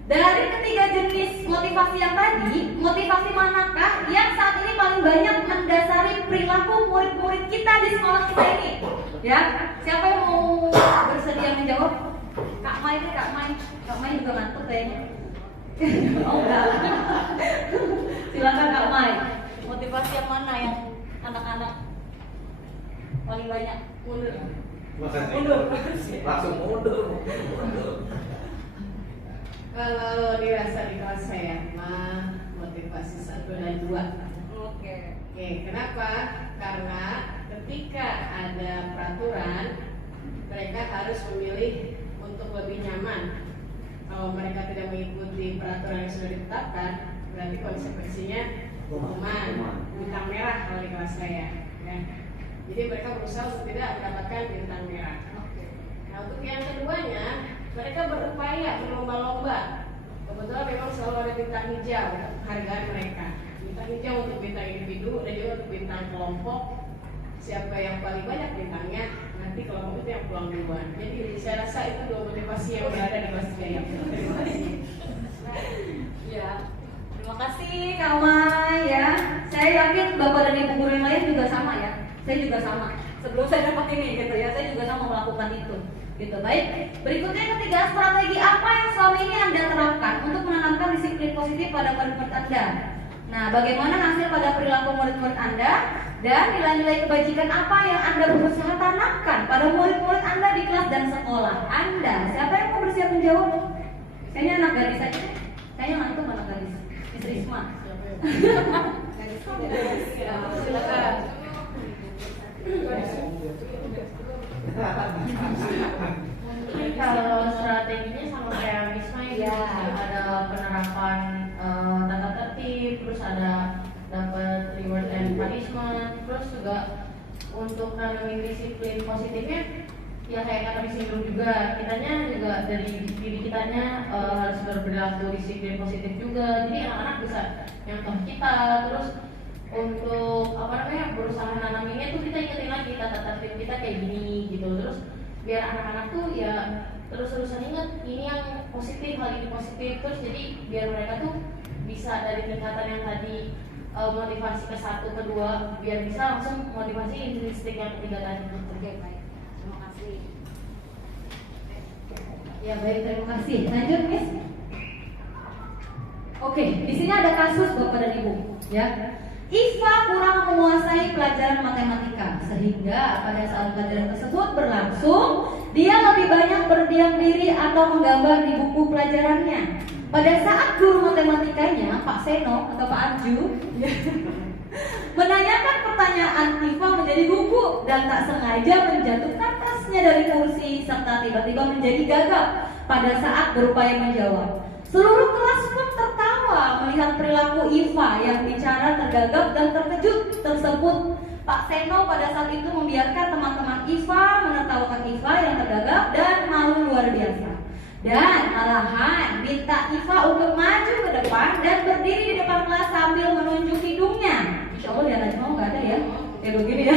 Dari ketiga jenis motivasi yang tadi, motivasi manakah yang saat ini paling banyak mendasari perilaku murid-murid kita di sekolah kita ini? Ya, siapa yang mau bersedia menjawab? Kak Mai juga ngantuk kayaknya. Oh enggak. Silakan Kak Mai. Motivasi yang mana yang anak-anak paling banyak? Mundur. Langsung mundur. Kalau dirasa di kelas saya mah motivasi 1 dan 2. Oke, kenapa? Karena ketika ada peraturan, mereka harus memilih untuk lebih nyaman. Kalau mereka tidak mengikuti peraturan yang sudah ditetapkan, berarti konsekuensinya hukuman, bintang merah kalau di kelas saya. Ya. Jadi mereka berusaha untuk tidak mendapatkan bintang merah. Nah, untuk yang keduanya, mereka berupaya berlomba-lomba. Kebetulan memang selalu ada bintang hijau hargaan mereka. Bintang hijau untuk bintang individu dan juga untuk bintang kelompok. Siapa yang paling banyak bintangnya, nanti kelompok itu yang pulang duluan. Jadi saya rasa itu 2 motivasi yang berada di kelas saya. Terima kasih. ya. Terima kasih Kak Mai ya. Saya yakin Bapak dan Ibu guru yang lain juga sama ya. Saya juga sama. Sebelum saya dapat ini gitu ya, saya juga sama melakukan itu. Gitu, baik. Berikutnya ketiga, strategi apa yang selama ini Anda terapkan untuk menanamkan disiplin positif pada murid-murid Anda? Nah, bagaimana hasil pada perilaku murid-murid Anda dan nilai-nilai kebajikan apa yang Anda berusaha tanamkan pada murid-murid Anda di kelas dan sekolah Anda? Siapa yang mau bersiap menjawab? Kayaknya anak gadis aja. Kayaknya ngantuk anak gadis. Miss Risma. Silakan. Mungkin kalau strateginya sama kayak Wisma ya, ada penerapan tata tertib, terus ada punishment. Terus juga untuk nanamin disiplin positifnya, ya kayak kata Miss Indro juga, kitanya juga dari diri kitanya harus berperilaku disiplin positif juga. Jadi anak-anak bisa nyontoh kita. Terus untuk berusaha nanaminnya tuh kita ingetin lagi tata tertib kita kayak gini gitu. Terus biar anak-anak tuh ya terus-terusan ingat ini yang positif, hal ini positif. Terus jadi biar mereka tuh bisa dari tingkatan yang tadi motivasi ke 1, ke 2, biar bisa langsung motivasi intrinsik yang ketiga tadi. Oke, baik. Terima kasih. Ya baik, Terima kasih. Lanjut, Miss. Oke, di sini ada kasus Bapak dan Ibu, ya. Iva kurang menguasai pelajaran matematika sehingga pada saat pelajaran tersebut berlangsung, dia lebih banyak berdiam diri atau menggambar di buku pelajarannya. Pada saat guru matematikanya, Pak Seno atau Pak Arju, menanyakan pertanyaan, Iva menjadi gugup dan tak sengaja menjatuhkan tasnya dari kursi serta tiba-tiba menjadi gagap pada saat berupaya menjawab. Seluruh kelas pun tertawa melihat perilaku Iva yang bicara tergagap dan terkejut tersebut. Pak Seno pada saat itu membiarkan teman-teman Iva menertawakan Iva yang tergagap dan malu luar biasa. Dan malahan minta Iva untuk maju ke depan dan berdiri di depan kelas sambil menunjuk hidungnya. Insya Allah ya Najma nggak ada ya, kayak begini ya.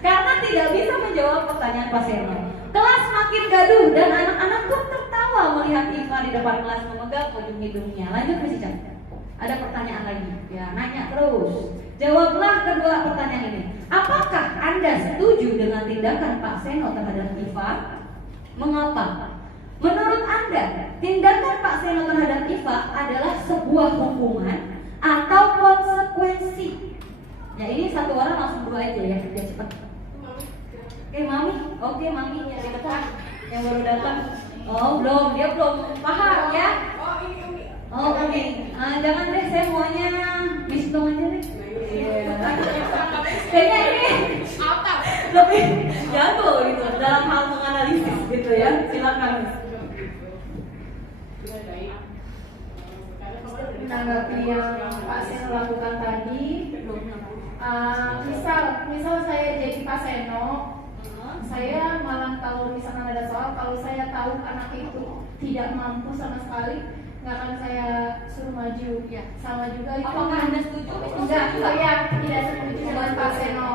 Karena tidak bisa menjawab pertanyaan Pak Seno. Kelas makin gaduh dan anak-anak pun tertawa melihat Iva di depan kelas memegang ujung hidungnya. Lanjut Miss Ica. Ada pertanyaan lagi, ya nanya terus. Jawablah kedua pertanyaan ini. Apakah Anda setuju dengan tindakan Pak Seno terhadap Iva? Mengapa? Menurut Anda, tindakan Pak Seno terhadap Iva adalah sebuah hukuman atau konsekuensi? Ya ini satu orang langsung dua aja ya, biar cepat. Oke Mami, oke Mami yang di depan, yang baru datang. Oh belum, dia belum paham ya? Oh oke. Jangan deh, saya maunya Miss Dong aja deh. Kayaknya ini lebih jago gitu dalam hal menganalisis gitu ya. Silakan Miss. Menanggapi yang Pak Seno lakukan tadi, misal saya jadi Pak Seno, saya malah kalau misalkan ada soal, kalau saya tahu anak itu tidak mampu sama sekali, nggak akan saya suruh maju. Ya, sama juga itu. Apakah Anda setuju? Enggak, saya tidak setuju dengan Pak Seno.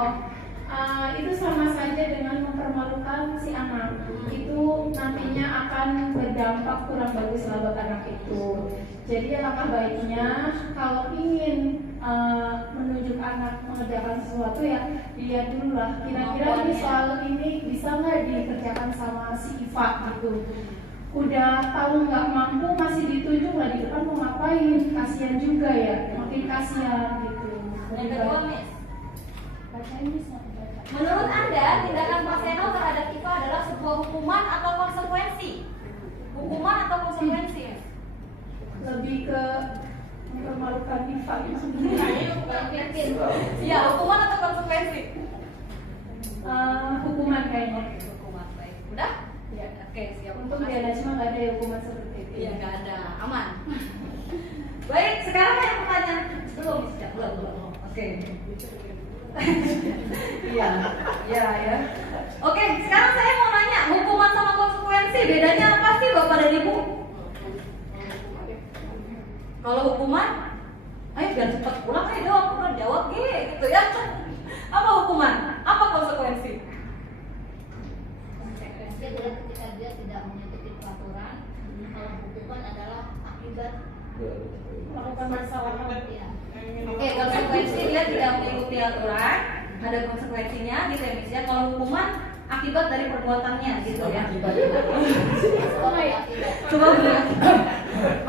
Itu sama saja dengan mempermalukan si anak. Itu nantinya akan berdampak kurang bagus lah buat anak itu. Jadi alangkah baiknya kalau ingin menunjuk anak mengerjakan sesuatu ya dilihat dulu lah. Kira-kira ini soal ini bisa nggak dikerjakan sama si Iva gitu. Udah tahu nggak mampu masih ditunjuk lah di depan mau ngapain? Kasihan juga ya, makin kasihan gitu. Yang kedua Miss. Bacain Miss. Menurut Anda, tindakan Pak Seno terhadap Iva adalah sebuah hukuman atau konsekuensi? Hukuman atau konsekuensi? Lebih ke mempermalukan Iva gitu. Ya, hukuman atau konsekuensi? Hukuman kayaknya. Hukuman, baik. Udah? Ya. Oke, siap. Untuk dia Najma nggak ada hukuman seperti itu. Iya, nggak ada. Aman. Baik, sekarang yang pertanyaan belum. Oke. Iya, ya. Oke, sekarang saya mau nanya, hukuman sama konsekuensi bedanya apa sih Bapak dan Ibu? Kalau hukuman, ayo biar cepat pulang, ayo dong, pulang jawab gitu ya. Apa hukuman? Apa konsekuensi? Konsekuensi adalah ketika dia tidak mengikuti peraturan. Kalau hukuman adalah akibat Melakukan kesalahan. ya. Oke, konsekuensi dia tidak mengikuti aturan, ada konsekuensinya gitu ya Miss ya. Kalau hukuman akibat dari perbuatannya gitu ya. Coba bilang.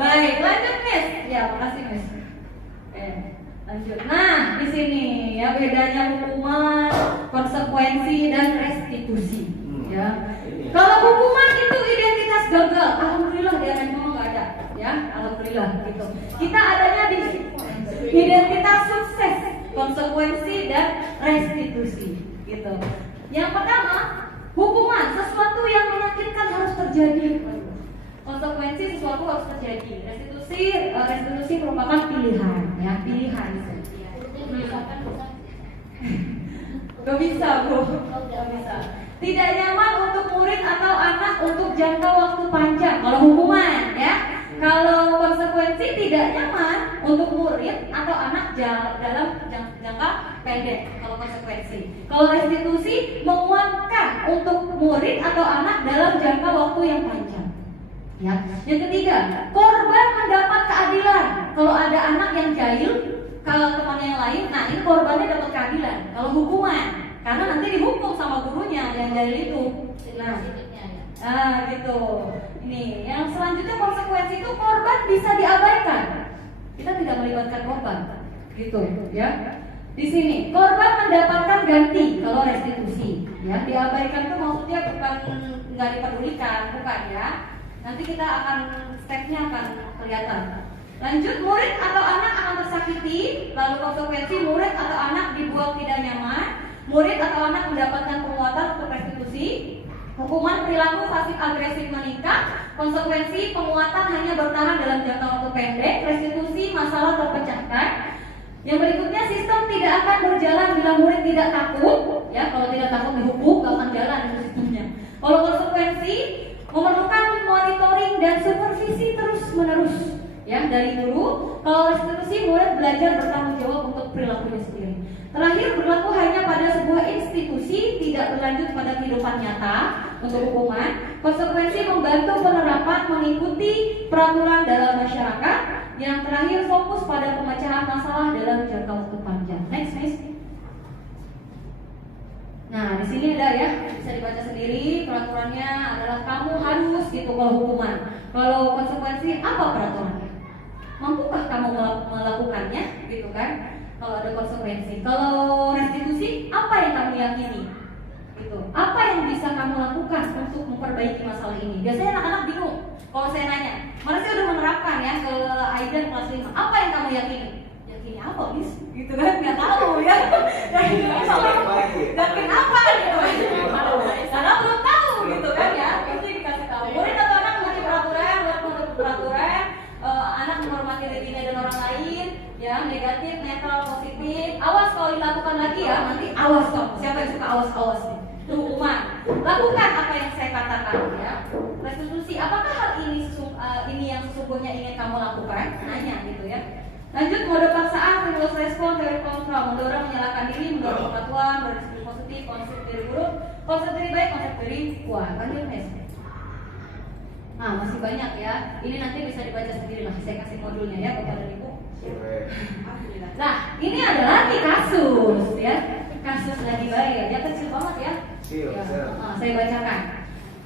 Baik, lanjut Miss. Ya, makasih Miss. Lanjut. Nah, di sini ya bedanya hukuman, konsekuensi dan restitusi. Ya. Kalau hukuman itu identitas gagal, alhamdulillah dia memang nggak ada, ya, alhamdulillah gitu. Kita adanya di identitas sukses, konsekuensi dan restitusi, gitu. Yang pertama, hukuman sesuatu yang menyakitkan harus terjadi. Konsekuensi sesuatu harus terjadi. Restitusi merupakan pilihan, ya, pilihan. Misalkan Gak bisa bro, gak bisa. Tidak nyaman untuk murid atau anak untuk jangka waktu panjang. Kalau hukuman ya. Kalau konsekuensi tidak nyaman untuk murid atau anak dalam jangka pendek. Kalau konsekuensi. Kalau restitusi menguatkan untuk murid atau anak dalam jangka waktu yang panjang. Ya. Yang ketiga, korban mendapat keadilan. Kalau ada anak yang jahil, kalau teman yang lain, nah ini korbannya dapat keadilan. Kalau hukuman, karena nanti dihukum sama gurunya yang jahil itu. Nah, gitu. Ini yang selanjutnya konsekuensi itu korban bisa diabaikan. Kita tidak melibatkan korban, gitu, ya. Di sini korban mendapatkan ganti kalau restitusi, ya. Diabaikan itu maksudnya bukan nggak dipedulikan, bukan ya. Nanti kita akan stepnya akan kelihatan. Lanjut, murid atau anak akan tersakiti, lalu konsekuensi murid atau anak dibuat tidak nyaman, murid atau anak mendapatkan penguatan untuk restitusi, hukuman perilaku pasif agresif meningkat, konsekuensi penguatan hanya bertahan dalam jangka waktu pendek, restitusi masalah terpecahkan. Yang berikutnya, sistem tidak akan berjalan bila murid tidak takut, ya. Kalau tidak takut dihukum, gak akan jalan itu sistemnya. Kalau konsekuensi memerlukan monitoring dan supervisi terus menerus, ya, dari guru. Kalau restitusi, murid belajar bertanggung jawab untuk perilakunya sendiri. Terakhir, berlaku hanya pada sebuah institusi, tidak berlanjut pada kehidupan nyata. Untuk hukuman, konsekuensi membantu penerapan mengikuti peraturan dalam masyarakat. Yang terakhir, fokus pada pemecahan masalah dalam jangka waktu panjang. Next, Miss. Nah, di sini ada ya, bisa dibaca sendiri. Peraturannya adalah kamu harus gitu kalau hukuman. Kalau konsekuensi, apa peraturannya? Mampukah kamu melakukannya, gitu kan? Kalau ada konsekuensi. Kalau restitusi, apa yang kamu yakini? Gitu. Apa yang bisa kamu lakukan untuk memperbaiki masalah ini? Biasanya anak-anak bingung. Kalau saya nanya, mana saya udah menerapkan ya ke Aida kelas 5. Apa yang kamu yakini? Yakini apa, Miss? Gitu kan? Nggak tahu ya. Yakin apa gitu? Karena belum tahu gitu kan ya. Itu dikasih tahu. Murid atau anak mengerti peraturan, peraturan. Anak menghormati dirinya dan orang lain, ya, negatif, netral, positif. Awas kalau dilakukan lagi ya, nanti awas kok. Siapa yang suka awas-awas nih? Itu hukuman. Lakukan apa yang saya katakan ya. Restitusi, apakah hal ini yang sesungguhnya ingin kamu lakukan? Nanya gitu ya. Lanjut, mode paksaan, stimulus respon, teori kontrol, mendorong, menyalahkan diri, mendorong kepatuhan, berdiskusi positif, konsep diri buruk, konsep diri baik, konsep diri kuat. Lanjut, Miss. Nah, masih banyak ya. Ini nanti bisa dibaca sendiri lah. Saya kasih modulnya ya Bapak dan Ibu. Nah, ini ada lagi kasus ya. Kasus lagi baik ya, kecil banget ya. Ya, saya bacakan.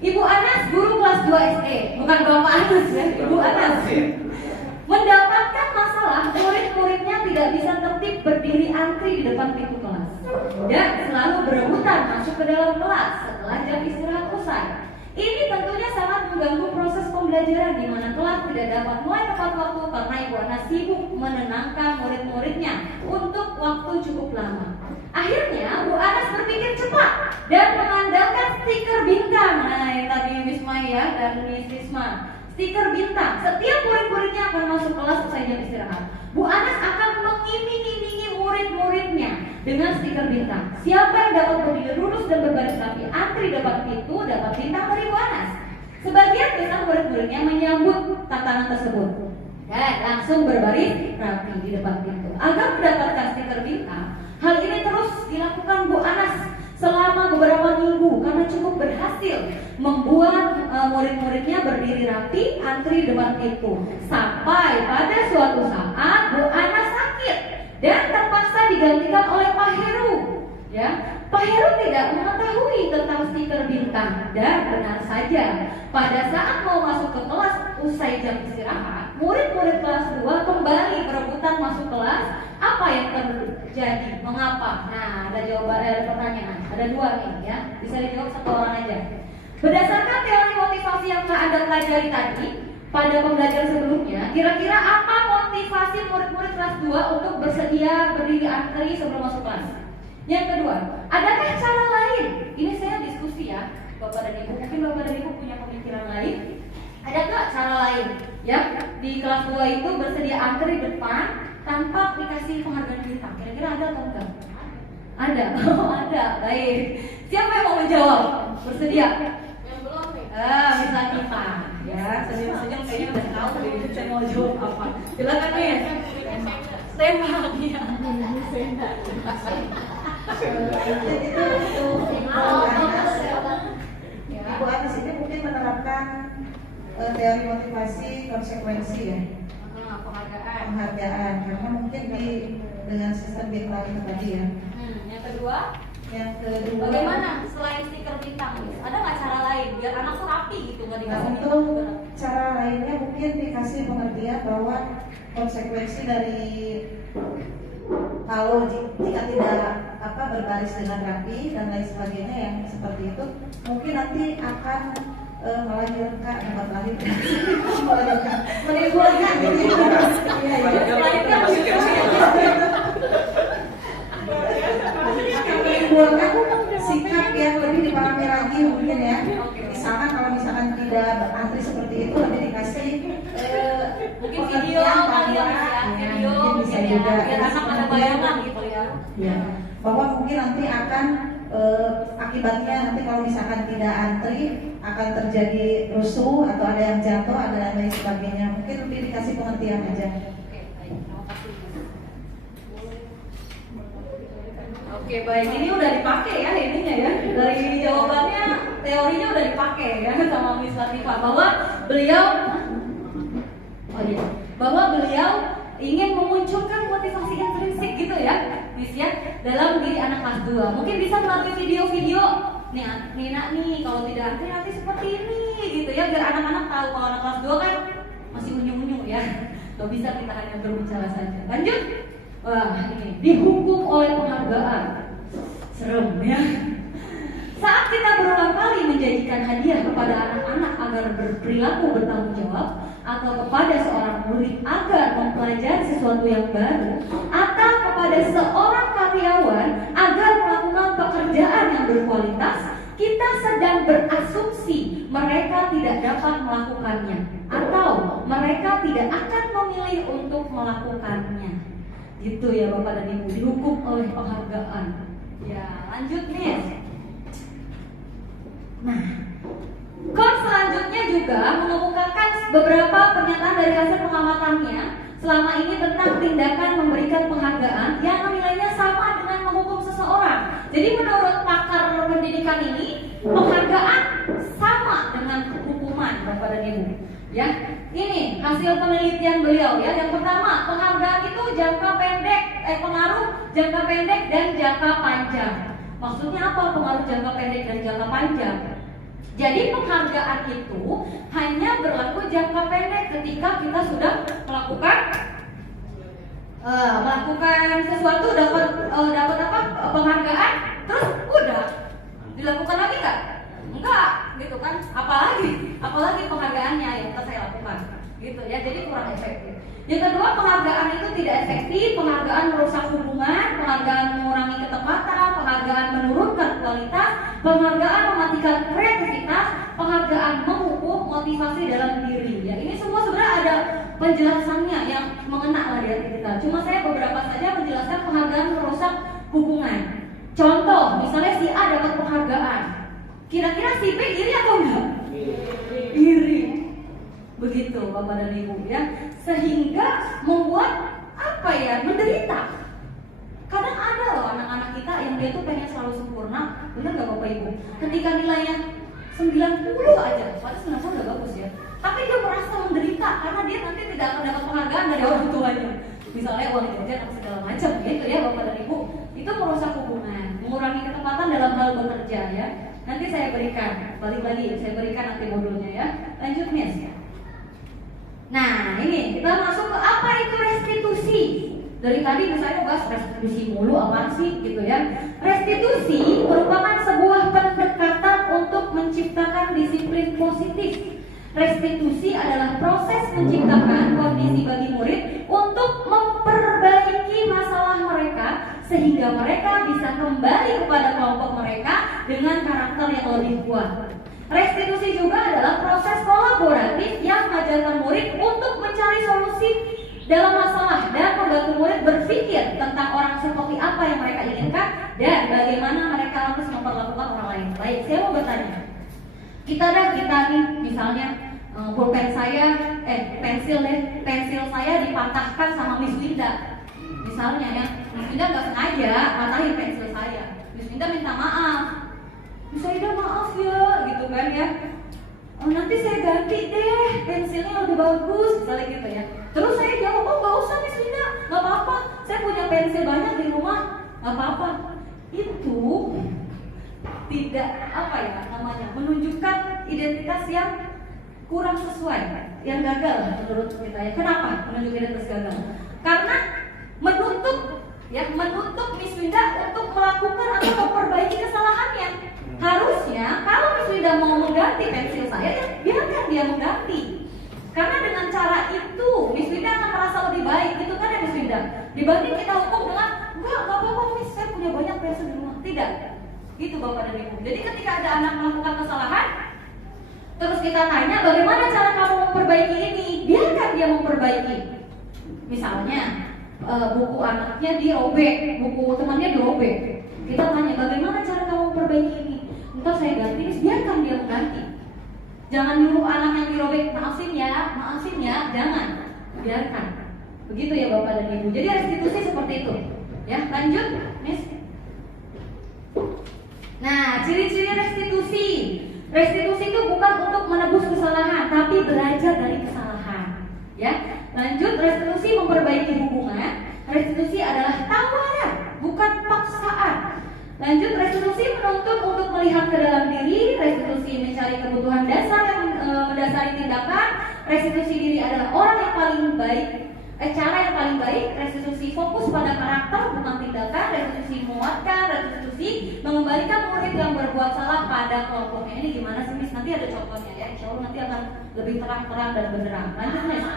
Ibu Anas, guru kelas 2 SD, bukan Bapak Anas ya, Ibu Anas. Mendapatkan masalah murid-muridnya tidak bisa tertib berdiri antri di depan pintu kelas dan selalu berebutan masuk ke dalam kelas setelah jam istirahat usai. Ini tentunya sangat mengganggu proses pembelajaran di mana kelas tidak dapat mulai tepat waktu karena Ibu Anas sibuk menenangkan murid-muridnya untuk waktu cukup lama. Akhirnya Bu Anas berpikir cepat dan mengandalkan stiker bintang. Nah, yang tadi Miss Maya dan Miss Risma. Stiker bintang. Setiap murid-muridnya akan masuk kelas usai jam istirahat. Bu Anas akan mengiming-imingi murid-muridnya dengan stiker bintang. Siapa yang dapat berdiri lurus dan berbaris rapi antri depan pintu dapat bintang dari Bu Anas. Sebagian besar murid-muridnya menyambut tantangan tersebut dan langsung berbaris rapi di depan pintu. Agar mendapatkan stiker bintang, hal ini terus dilakukan Bu Anas selama beberapa minggu karena cukup berhasil membuat murid-muridnya berdiri rapi antri depan pintu. Sampai pada suatu saat Bu Anas sakit dan terpaksa digantikan oleh Pak Heru. Ya, Pak Heru tidak mengetahui tentang stiker bintang dan benar saja pada saat mau masuk ke kelas usai jam istirahat, murid-murid kelas 2 kembali berebutan masuk kelas. Apa yang terjadi? Mengapa? Nah, ada jawaban, ada pertanyaan. Ada dua nih ya, bisa dijawab satu orang aja. Berdasarkan teori motivasi yang telah Anda pelajari tadi pada pembelajaran sebelumnya, kira-kira apa motivasi murid-murid kelas 2 untuk bersedia berdiri antri sebelum masuk kelas? Yang kedua, adakah cara lain? Ini saya diskusi ya, Bapak dan Ibu. Mungkin Bapak dan Ibu punya pemikiran lain. Adakah cara lain ya di kelas 2 itu bersedia antri depan tanpa dikasih penghargaan bintang? Kira-kira ada atau enggak? Ada? Oh ada, baik. Siapa yang mau menjawab? Bersedia? Yang belum nih. Miss Latifah, ya senyum-senyum kayaknya udah tahu deh saya mau jawab apa. Silakan Miss. Tembak ya. Ibu Anis ini mungkin menerapkan teori motivasi konsekuensi ya, penghargaan karena mungkin dengan sistem bintang itu tadi ya. Yang kedua, bagaimana selain stiker bintang, ada nggak cara lain biar anak tuh rapi gitu nggak Nah, dikasih untuk cara lainnya mungkin dikasih pengertian bahwa konsekuensi dari kalau jika tidak berbaris dengan rapi dan lain sebagainya yang seperti itu mungkin nanti akan melahirkan menimbulkan sikap yang lebih dipahami lagi mungkin ya. Misalkan kalau misalkan tidak berantri seperti itu nanti dikasih mungkin video kali ya, video mungkin bisa juga biar anak ada bayangan gitu ya. Ya, bahwa mungkin nanti akan akibatnya nanti kalau misalkan tidak antri akan terjadi rusuh atau ada yang jatuh, ada yang lain sebagainya. Mungkin lebih dikasih pengertian aja. Oke, baik, ini udah dipakai ya ininya ya. Dari jawabannya, teorinya udah dipakai ya sama Miss Latifah bahwa beliau ingin memunculkan motivasi intrinsik gitu ya, Miss ya, dalam diri anak kelas 2. Mungkin bisa melalui video-video nih Nina nih kalau tidak antri nanti seperti ini gitu ya, biar anak-anak tahu kalau anak kelas 2 kan masih unyu-unyu ya. Gak bisa kita hanya berbicara saja. Lanjut. Wah, ini dihukum oleh penghargaan. Serem ya. Saat kita berulang kali menjanjikan hadiah kepada anak-anak agar berperilaku bertanggung jawab, atau kepada seorang murid agar mempelajari sesuatu yang baru, atau kepada seorang karyawan agar melakukan pekerjaan yang berkualitas, kita sedang berasumsi mereka tidak dapat melakukannya, atau mereka tidak akan memilih untuk melakukannya. Gitu ya Bapak dan Ibu, dihukum oleh penghargaan. Ya, lanjut nih. Nah, Kor selanjutnya juga mengemukakan beberapa pernyataan dari hasil pengamatannya selama ini tentang tindakan memberikan penghargaan yang nilainya sama dengan menghukum seseorang. Jadi menurut pakar pendidikan ini, penghargaan sama dengan hukuman Bapak dan Ibu. Ya, ini hasil penelitian beliau ya. Yang pertama, penghargaan itu pengaruh jangka pendek dan jangka panjang. Maksudnya apa pengaruh jangka pendek dan jangka panjang? Jadi penghargaan itu hanya berlaku jangka pendek ketika kita sudah melakukan sesuatu, dapat apa penghargaan, terus udah dilakukan lagi nggak? Enggak, gitu kan? Apalagi penghargaannya yang saya lakukan, gitu ya. Jadi kurang efektif. Yang kedua, penghargaan itu tidak efektif. Penghargaan merusak hubungan, penghargaan mengurangi ketepatan, penghargaan menurunkan kualitas, penghargaan mematikan kreativitas, penghargaan memupuk motivasi dalam diri. Ya, ini semua sebenarnya ada penjelasannya yang mengena lah di hati kita. Cuma saya beberapa saja menjelaskan penghargaan merusak hubungan. Contoh, misalnya si A dapat penghargaan, kira-kira si B iri atau enggak? Iri. Begitu Bapak dan Ibu ya. Sehingga membuat menderita. Kadang ada loh anak-anak kita yang dia tuh pengen selalu sempurna. Bener gak Bapak Ibu? Ketika nilainya 90 aja, padahal 90 udah bagus ya, tapi dia merasa menderita karena dia nanti tidak akan dapat penghargaan dari orang tuanya. Misalnya uang jajan atau segala macam gitu ya Bapak dan Ibu. Itu merusak hubungan, mengurangi ketepatan dalam hal bekerja ya. Nanti saya berikan, saya berikan nanti modulnya ya. Lanjut Miss ya. Nah ini kita masuk ke apa itu restitusi. Dari tadi misalnya bahas restitusi mulu apa sih gitu ya. Restitusi merupakan sebuah pendekatan untuk menciptakan disiplin positif. Restitusi adalah proses menciptakan kondisi bagi murid untuk memperbaiki masalah mereka sehingga mereka bisa kembali kepada kelompok mereka dengan karakter yang lebih kuat. Restitusi juga adalah proses kolaboratif yang mengajarkan murid untuk mencari solusi dalam masalah dan membantu murid berpikir tentang orang seperti apa yang mereka inginkan dan bagaimana mereka harus memperlakukan orang lain. Baik, saya mau bertanya. Kita nih misalnya pulpen saya, pensil saya dipatahkan sama Miss Winda. Misalnya ya, Miss Winda nggak sengaja patahin pensil saya. Miss Winda minta maaf. Miss Winda maaf ya, gitu kan ya. Nanti saya ganti deh, pensilnya lebih bagus, misalnya gitu ya. Terus saya jawab, oh nggak usah Miss Winda, nggak apa-apa. Saya punya pensil banyak di rumah, nggak apa-apa. Itu tidak menunjukkan identitas yang kurang sesuai, yang gagal menurut kita ya. Kenapa menunjukkan identitas gagal? Karena menutup Miss Winda untuk melakukan atau memperbaiki kesalahannya. Harusnya kalau Miss Winda mau mengganti pensil saya, ya biarkan dia mengganti. Karena dengan cara itu Miss Winda akan merasa lebih baik, gitu kan ya Miss Winda? Dibanding kita hukum dengan nggak apa-apa Miss, saya punya banyak pensil di rumah. Tidak, gitu Bapak dan Ibu. Jadi ketika ada anak melakukan kesalahan, terus kita tanya bagaimana cara kamu memperbaiki ini, biarkan dia memperbaiki. Misalnya buku anaknya dirobek, buku temannya dirobek. Kita tanya bagaimana cara kamu memperbaiki ini. Entah saya ganti, biarkan dia mengganti. Jangan nyuruh anak yang dirobek, maafin ya, jangan. Biarkan. Begitu ya Bapak dan Ibu. Jadi restitusi seperti itu. Ya, lanjut, Miss. Nah, ciri-ciri restitusi. Restitusi itu bukan untuk menebus kesalahan, tapi belajar dari kesalahan. Ya, lanjut, restitusi memperbaiki hubungan. Restitusi adalah tawaran, bukan paksaan. Lanjut, restitusi menuntut untuk melihat ke dalam diri. Restitusi mencari kebutuhan dasar yang mendasari tindakan. Restitusi diri adalah orang yang paling baik, cara yang paling baik. Restitusi fokus pada karakter bukan tindakan. Restitusi menguatkan. Restitusi mengembalikan murid yang berbuat salah pada kelompoknya. Ini gimana sih Miss? Nanti ada contohnya ya. Insya Allah nanti akan lebih terang-terang dan benderang. Lanjut Miss.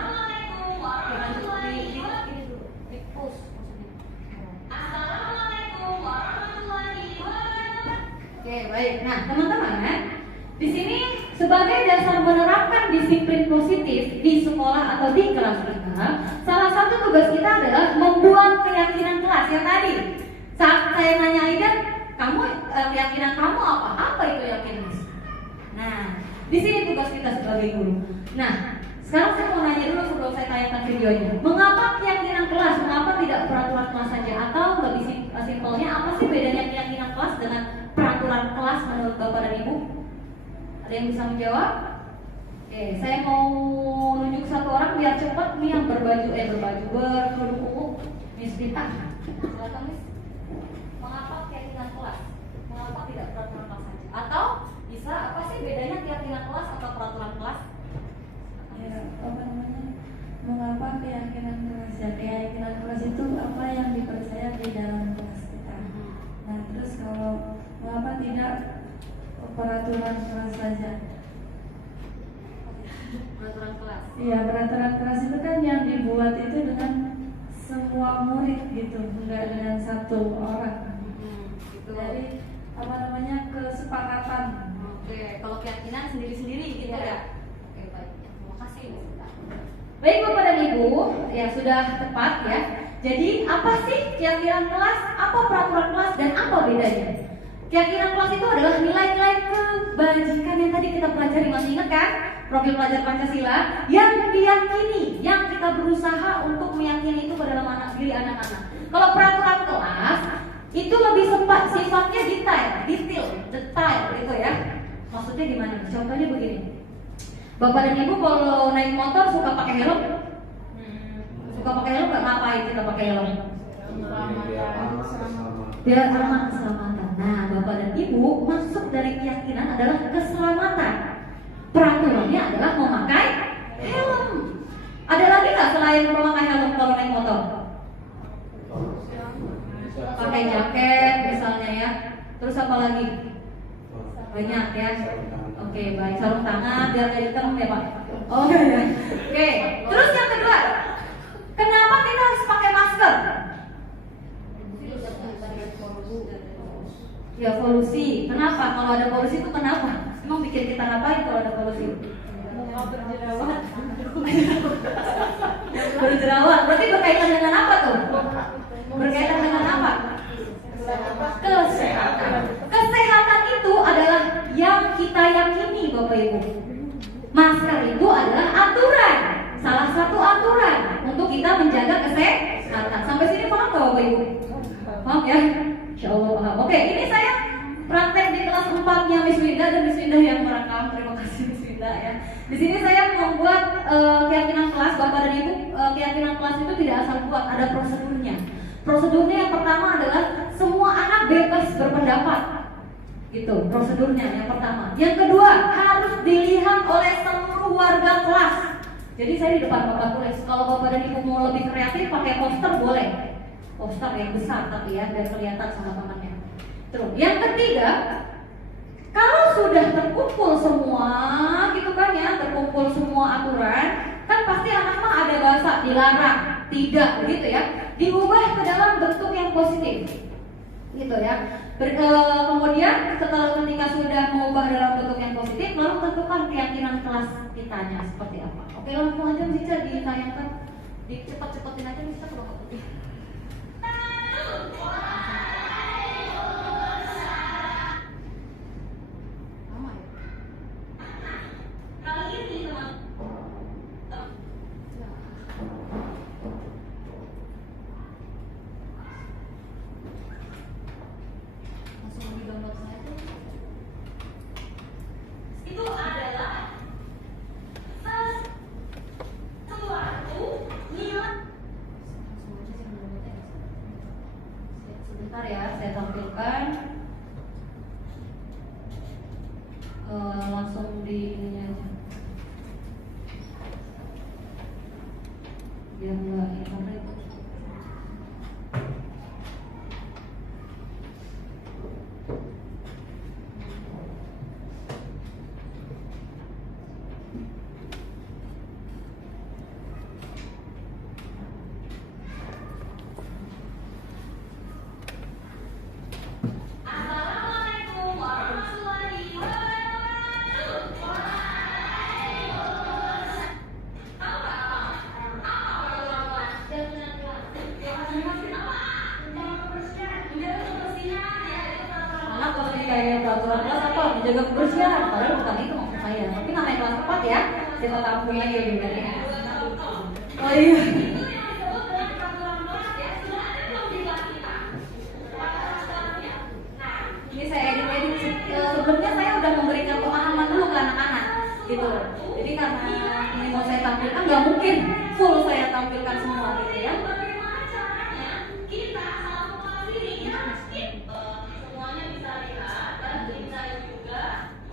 Oke, baik. Nah, teman-teman, di sini sebagai dasar menerapkan disiplin positif di sekolah atau di kelas kita, salah satu tugas kita adalah membuat keyakinan kelas yang tadi. Saat saya nanya Aidan, keyakinan kamu apa? Apa itu yakin? Nah, di sini tugas kita sebagai guru. Nah, sekarang saya mau nanya dulu sebelum saya tayangkan videonya. Mengapa keyakinan kelas? Mengapa tidak peraturan kelas saja? Atau lebih simpelnya, apa sih bedanya keyakinan kelas dengan peraturan kelas menurut Bapak dan Ibu? Ada yang bisa menjawab? Oke, saya mau nunjuk satu orang biar cepat nih yang berkerudung ungu. Miss Bintang. Silakan Miss. Mengapa keyakinan kelas? Mengapa tidak peraturan kelas saja? Atau bisa apa sih bedanya keyakinan kelas atau peraturan kelas? Ya, mengapa keyakinan kelas? Ya, keyakinan kelas itu apa yang dipercaya di dalam kelas kita. Nah, terus kalau mengapa tidak peraturan kelas saja? Peraturan kelas. Iya, peraturan kelas itu kan yang dibuat itu dengan semua murid gitu, enggak dengan satu orang. Gitu. Jadi kesepakatan. Oke, kalau keyakinan sendiri-sendiri gitu ya. Oke, baik. Terima kasih. Baik Bapak dan Ibu, ya sudah tepat ya. Jadi apa sih keyakinan kelas, apa peraturan kelas, dan apa bedanya? Keyakinan kelas itu adalah nilai-nilai kebajikan yang tadi kita pelajari, masih ingat kan? Profil pelajar Pancasila yang diyakini, yang kita berusaha untuk meyakini itu pada dalam diri anak-anak. Kalau peraturan kelas itu lebih sifatnya detail gitu ya. Maksudnya gimana? Contohnya begini. Bapak dan Ibu kalau naik motor suka pakai helm? Suka pakai helm nggak? Ngapain kita pakai helm? Biar aman keselamatan. Nah, Bapak dan Ibu, maksud dari keyakinan adalah keselamatan. Peraturannya adalah memakai helm. Ada lagi nggak selain memakai helm kalau naik motor? Pakai jaket misalnya ya. Terus apa lagi? Banyak ya. Oke, baik, sarung tangan biar nggak hitam ya Pak. Oh iya. Oke. Terus yang kedua, kenapa kita harus pakai masker? Ya polusi. Kenapa? Kalau ada polusi itu kenapa? Emang bikin kita ngapain kalau ada polusi? Berjerawat. baru jerawat. Berarti berkaitan dengan apa tuh? Berkaitan dengan apa? Kesehatan. Kesehatan itu adalah yang kita yakini, Bapak Ibu. Masker itu adalah aturan, salah satu aturan untuk kita menjaga kesehatan. Sampai sini paham nggak, Bapak Ibu? Paham ya? Insya Allah paham. Oke, ini saya praktek di kelas 4-nya Miss Winda dan Miss Winda yang merekam. Terima kasih Miss Winda ya. Di sini saya membuat keyakinan kelas, Bapak dan Ibu. Keyakinan kelas itu tidak asal buat, ada prosedurnya. Prosedurnya yang pertama adalah semua anak bebas berpendapat. Gitu, prosedurnya yang pertama. Yang kedua, harus dilihat oleh seluruh warga kelas. Jadi saya di depan Bapak tulis, kalau Bapak dan Ibu mau lebih kreatif pakai poster boleh. Poster yang besar tapi ya, biar kelihatan sama temannya. Terus, yang ketiga, kalau sudah terkumpul semua, gitu kan ya, terkumpul semua aturan, kan pasti anak mah ada bahasa dilarang, tidak, gitu ya, diubah ke dalam bentuk yang positif, gitu ya. Kemudian setelah ketika sudah mengubah dalam bentuk yang positif, lalu tentukan keyakinan kelas kitanya seperti apa. Oke, langsung aja bisa ditayangkan, dicepat-cepatin aja bisa kalau nggak putih. Itu adalah sesuatu nilai. Sebentar ya, saya tampilkan. Langsung di ininya aja. Biar nggak internet. Assalamualaikum warahmatullahi wabarakatuh. Anak kalau ditanya peraturan kelas apa? Menjaga kebersihan. Padahal bukan itu maksud saya. Tapi namanya kelas 4 ya. Kita tampung aja juga ya. Oh iya. Ini saya edit. Sebelumnya saya udah memberikan pemahaman dulu ke anak-anak, gitu. Jadi karena ini mau saya tampilkan, nggak mungkin full saya tampilkan semua, gitu ya. Semuanya bisa lihat dan bisa juga.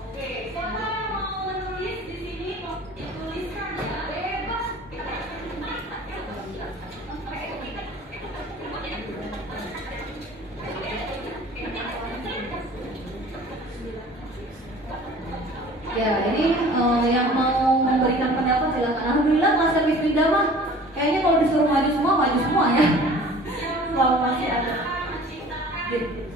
Oke, siapa yang mau menulis di sini? Tuliskan ya, bebas. Ya, ini yang mau memberikan pendapat silakan. Alhamdulillah kelas Miss Winda mah kayaknya kalau disuruh maju semua ya. Kalau masih ada. Gitu.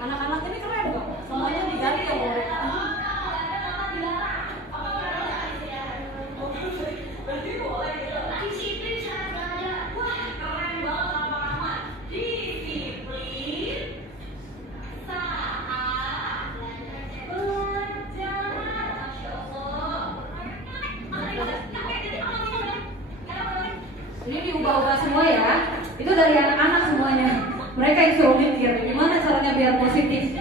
Anak-anak Itu dari anak-anak semuanya. Mereka yang suruh mikir gimana caranya biar positif.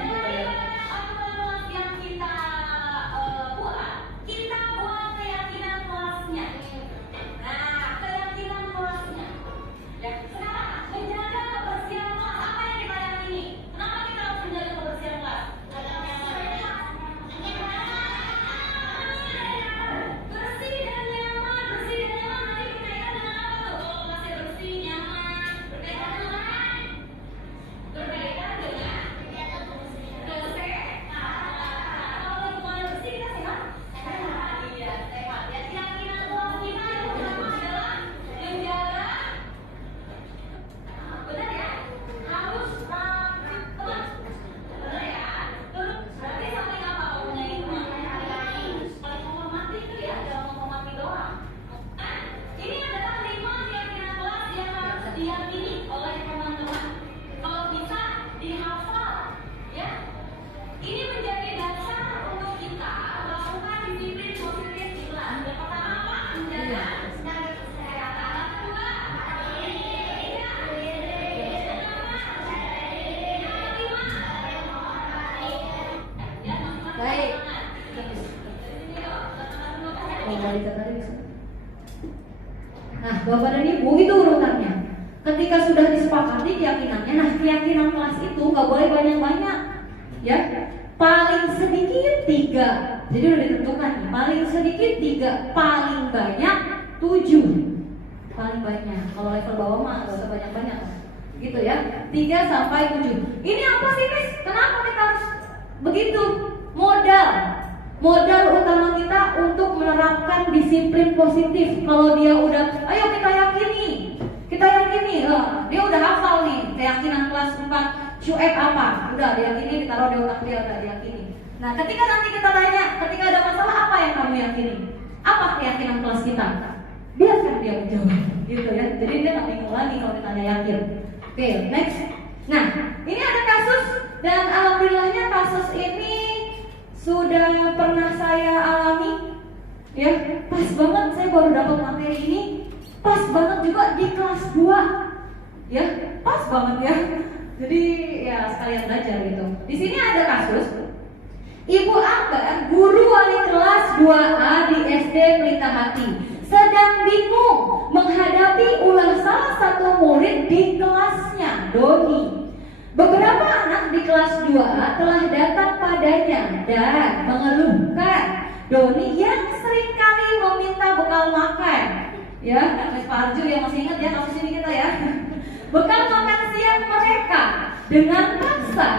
Nah, Bapak dan Ibu itu urutannya. Ketika sudah disepakati keyakinannya, nah keyakinan kelas itu nggak boleh banyak-banyak, ya. Paling sedikit 3. Jadi udah ditentukan nih. Paling sedikit 3, paling banyak 7. Paling banyak. Kalau level bawah mah nggak usah banyak-banyak, gitu ya. 3 sampai 7. Ini apa sih, Miss? Kenapa kita harus begitu? Modal utama kita untuk menerapkan disiplin positif. Kalau dia udah, ayo kita yakini, dia udah hafal nih keyakinan kelas 4 Syuaib apa, udah diyakini, ditaruh di otak dia, udah diyakini. Nah, ketika nanti kita tanya, ketika ada masalah apa yang kamu yakini, apa keyakinan kelas kita, biarkan dia menjawab, gitu ya. Jadi dia nggak bingung lagi kalau ditanya yakin. Oke, next. Nah, ini ada kasus dan alhamdulillahnya kasus ini sudah pernah saya alami, ya. Pas banget saya baru dapat materi ini, pas banget juga di kelas 2, ya, pas banget ya. Jadi ya sekalian belajar gitu. Di sini ada kasus Ibu Ambar, guru wali kelas 2A di SD Pelita Hati, sedang bingung menghadapi ulah salah satu murid di kelasnya, Doni. Beberapa anak di kelas 2A telah datang padanya dan mengeluhkan Doni yang seringkali meminta bekal makan. Ya, Mas Pak Arju yang masih ingat ya kasus ini kita ya. Bekal makan siang mereka dengan paksa.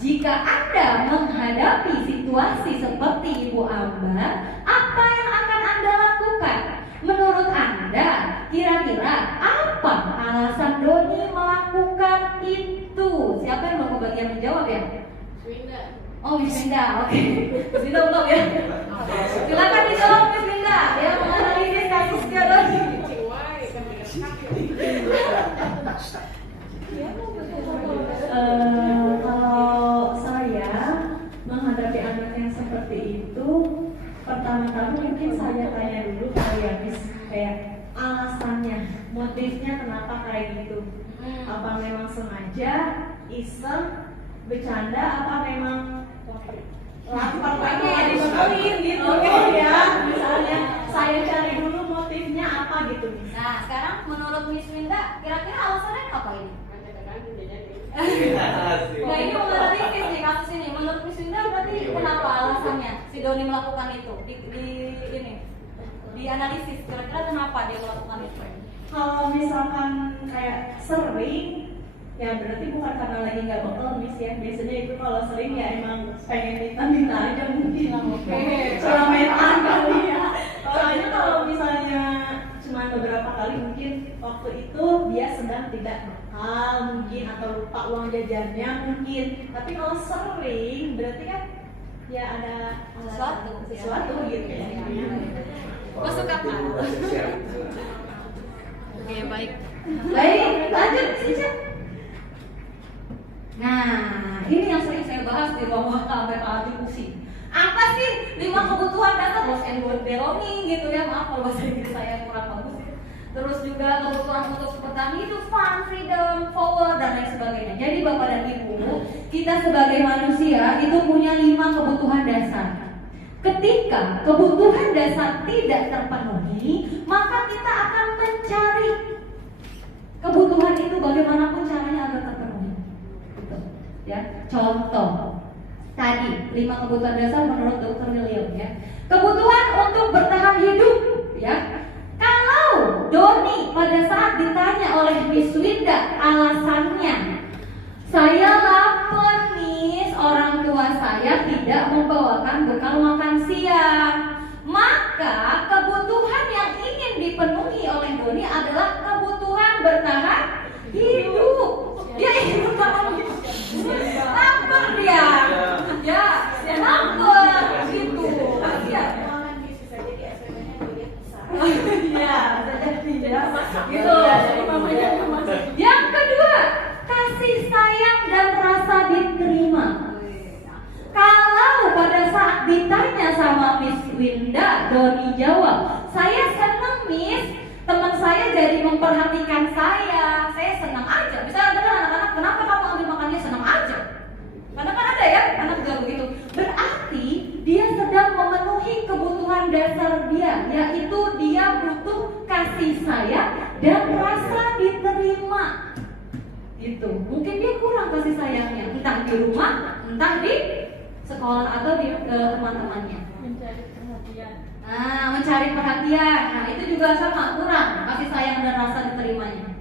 Jika Anda menghadapi situasi seperti Ibu Ambar, apa yang akan Anda lakukan? Menurut Anda, kira-kira apa alasan Doni melakukan itu? Siapa yang mau bagian menjawab ya? Winda. Oh, Miss Winda, oke. Miss Winda belum ya? Silakan dijawab Miss Winda. Ya, menganalisis kasusnya Doni. Kalau saya menghadapi anak yang seperti itu, pertama-tama mungkin saya tanya dulu Miss, kayak alasannya, motifnya kenapa kayak gitu. Apa memang sengaja, iseng, bercanda, apa memang lapar pengen dibekelin gitu ya. Misalnya saya cari dulu motifnya apa gitu. Nah, sekarang menurut Miss Winda, kira-kira alasannya apa ini? Nah, ini menganalisis nih kasus ini. Menurut Miss Winda berarti kenapa alasannya si Doni melakukan itu? Dianalisis kira-kira kenapa dia melakukan itu? Kalau misalkan kayak sering, ya berarti bukan karena lagi nggak bekal, Miss ya. Biasanya itu kalau sering ya emang pengen minta aja mungkin. Celametan kali ya. Soalnya kalau misalnya cuma beberapa kali mungkin waktu itu dia sedang tidak bekal mungkin atau lupa uang jajannya mungkin. Tapi kalau sering berarti kan ya ada sesuatu gitu ya. Masuk akal. Oke, baik. Lanjut Cica. Nah, ini yang sering saya bahas di ruang wakil sampai Pak Arju pusing. Apa sih 5 kebutuhan dasar los and belonging gitu ya? Maaf kalau bahasa Inggris saya kurang bagus ya. Terus juga kebutuhan untuk seperti bertahan hidup, fun, freedom, forward, dan lain sebagainya. Jadi Bapak dan Ibu, kita sebagai manusia itu punya 5 kebutuhan dasar. Ketika kebutuhan dasar tidak terpenuhi, maka kita akan mencari kebutuhan itu bagaimanapun caranya agar terpenuhi. Gitu. Ya, contoh tadi 5 kebutuhan dasar menurut Dr. William ya. Kebutuhan untuk bertahan hidup ya. Kalau Doni pada saat ditanya oleh Miss Winda alasannya, saya lapar Miss, orang tua saya tidak membawakan bekal makan siang. Maka kebutuhan yang ingin dipenuhi oleh Doni adalah kebutuhan bertahan hidup. Dia ingin bertahan hidup. Lapar dia. Ya, lapar gitu. Ya. Iya, tidak gitu. Yang kedua, kasih sayang dan rasa diterima. Kalau pada saat ditanya sama Miss Winda, Doni jawab, saya senang Miss, teman saya jadi memperhatikan saya senang aja. Misalnya ada anak-anak, kenapa kamu ambil makannya, senang aja. Karena kan ada ya, anak juga begitu. Berarti dia sedang memenuhi kebutuhan dasar dia, yaitu dia butuh kasih sayang dan rasa diterima. Gitu. Mungkin dia kurang kasih sayangnya, entah di rumah, entah di sekolah atau di teman-temannya. Mencari perhatian. Mencari perhatian. Nah, itu juga sama, kurang kasih sayang dan rasa diterimanya.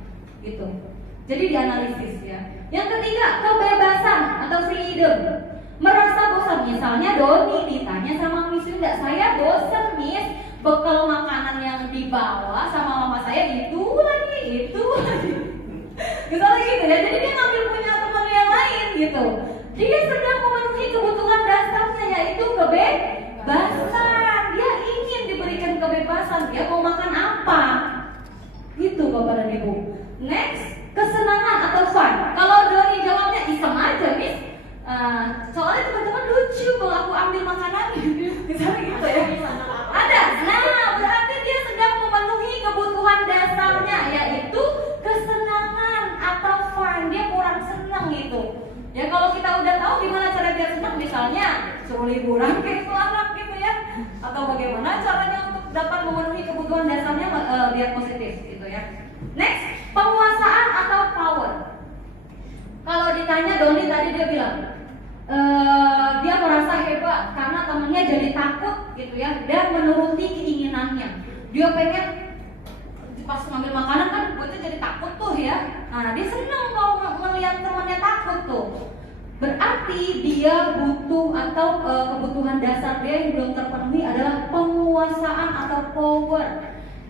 Gitu. Jadi dianalisis ya. Yang ketiga, kebebasan atau freedom. Merasa bosan, misalnya Doni ditanya sama Miss Winda, saya bosan Miss, bekal makanan yang dibawa sama mama saya itu lagi. Misalnya gitu ya, jadi dia ngambil punya teman yang lain gitu. Dia sedang memenuhi kebutuhan dasarnya, yaitu kebebasan. Dia ingin diberikan kebebasan, dia mau makan apa. Gitu Bapak dan Ibu. Next, kesenangan atau fun. Kalau Doni jawabnya iseng aja Miss, soalnya teman-teman lucu kalau aku ambil makanan. Misalnya gitu ya. Ada. Nah, berarti dia sedang memenuhi kebutuhan dasarnya, yaitu kesenangan atau fun. Dia kurang senang gitu. Ya kalau kita udah tahu gimana cara biar senang, misalnya suruh liburan kayak itu anak gitu ya, atau bagaimana caranya untuk dapat memenuhi kebutuhan dasarnya biar positif gitu ya. Next, penguasaan atau power. Kalau ditanya Doni tadi dia bilang dia merasa hebat karena temennya jadi takut gitu ya, dan menuruti keinginannya. Dia pengen pas ngambil makanan kan buatnya jadi takut tuh ya. Nah dia senang kalau melihat temannya takut tuh. Berarti dia butuh atau kebutuhan dasar dia yang belum terpenuhi adalah penguasaan atau power.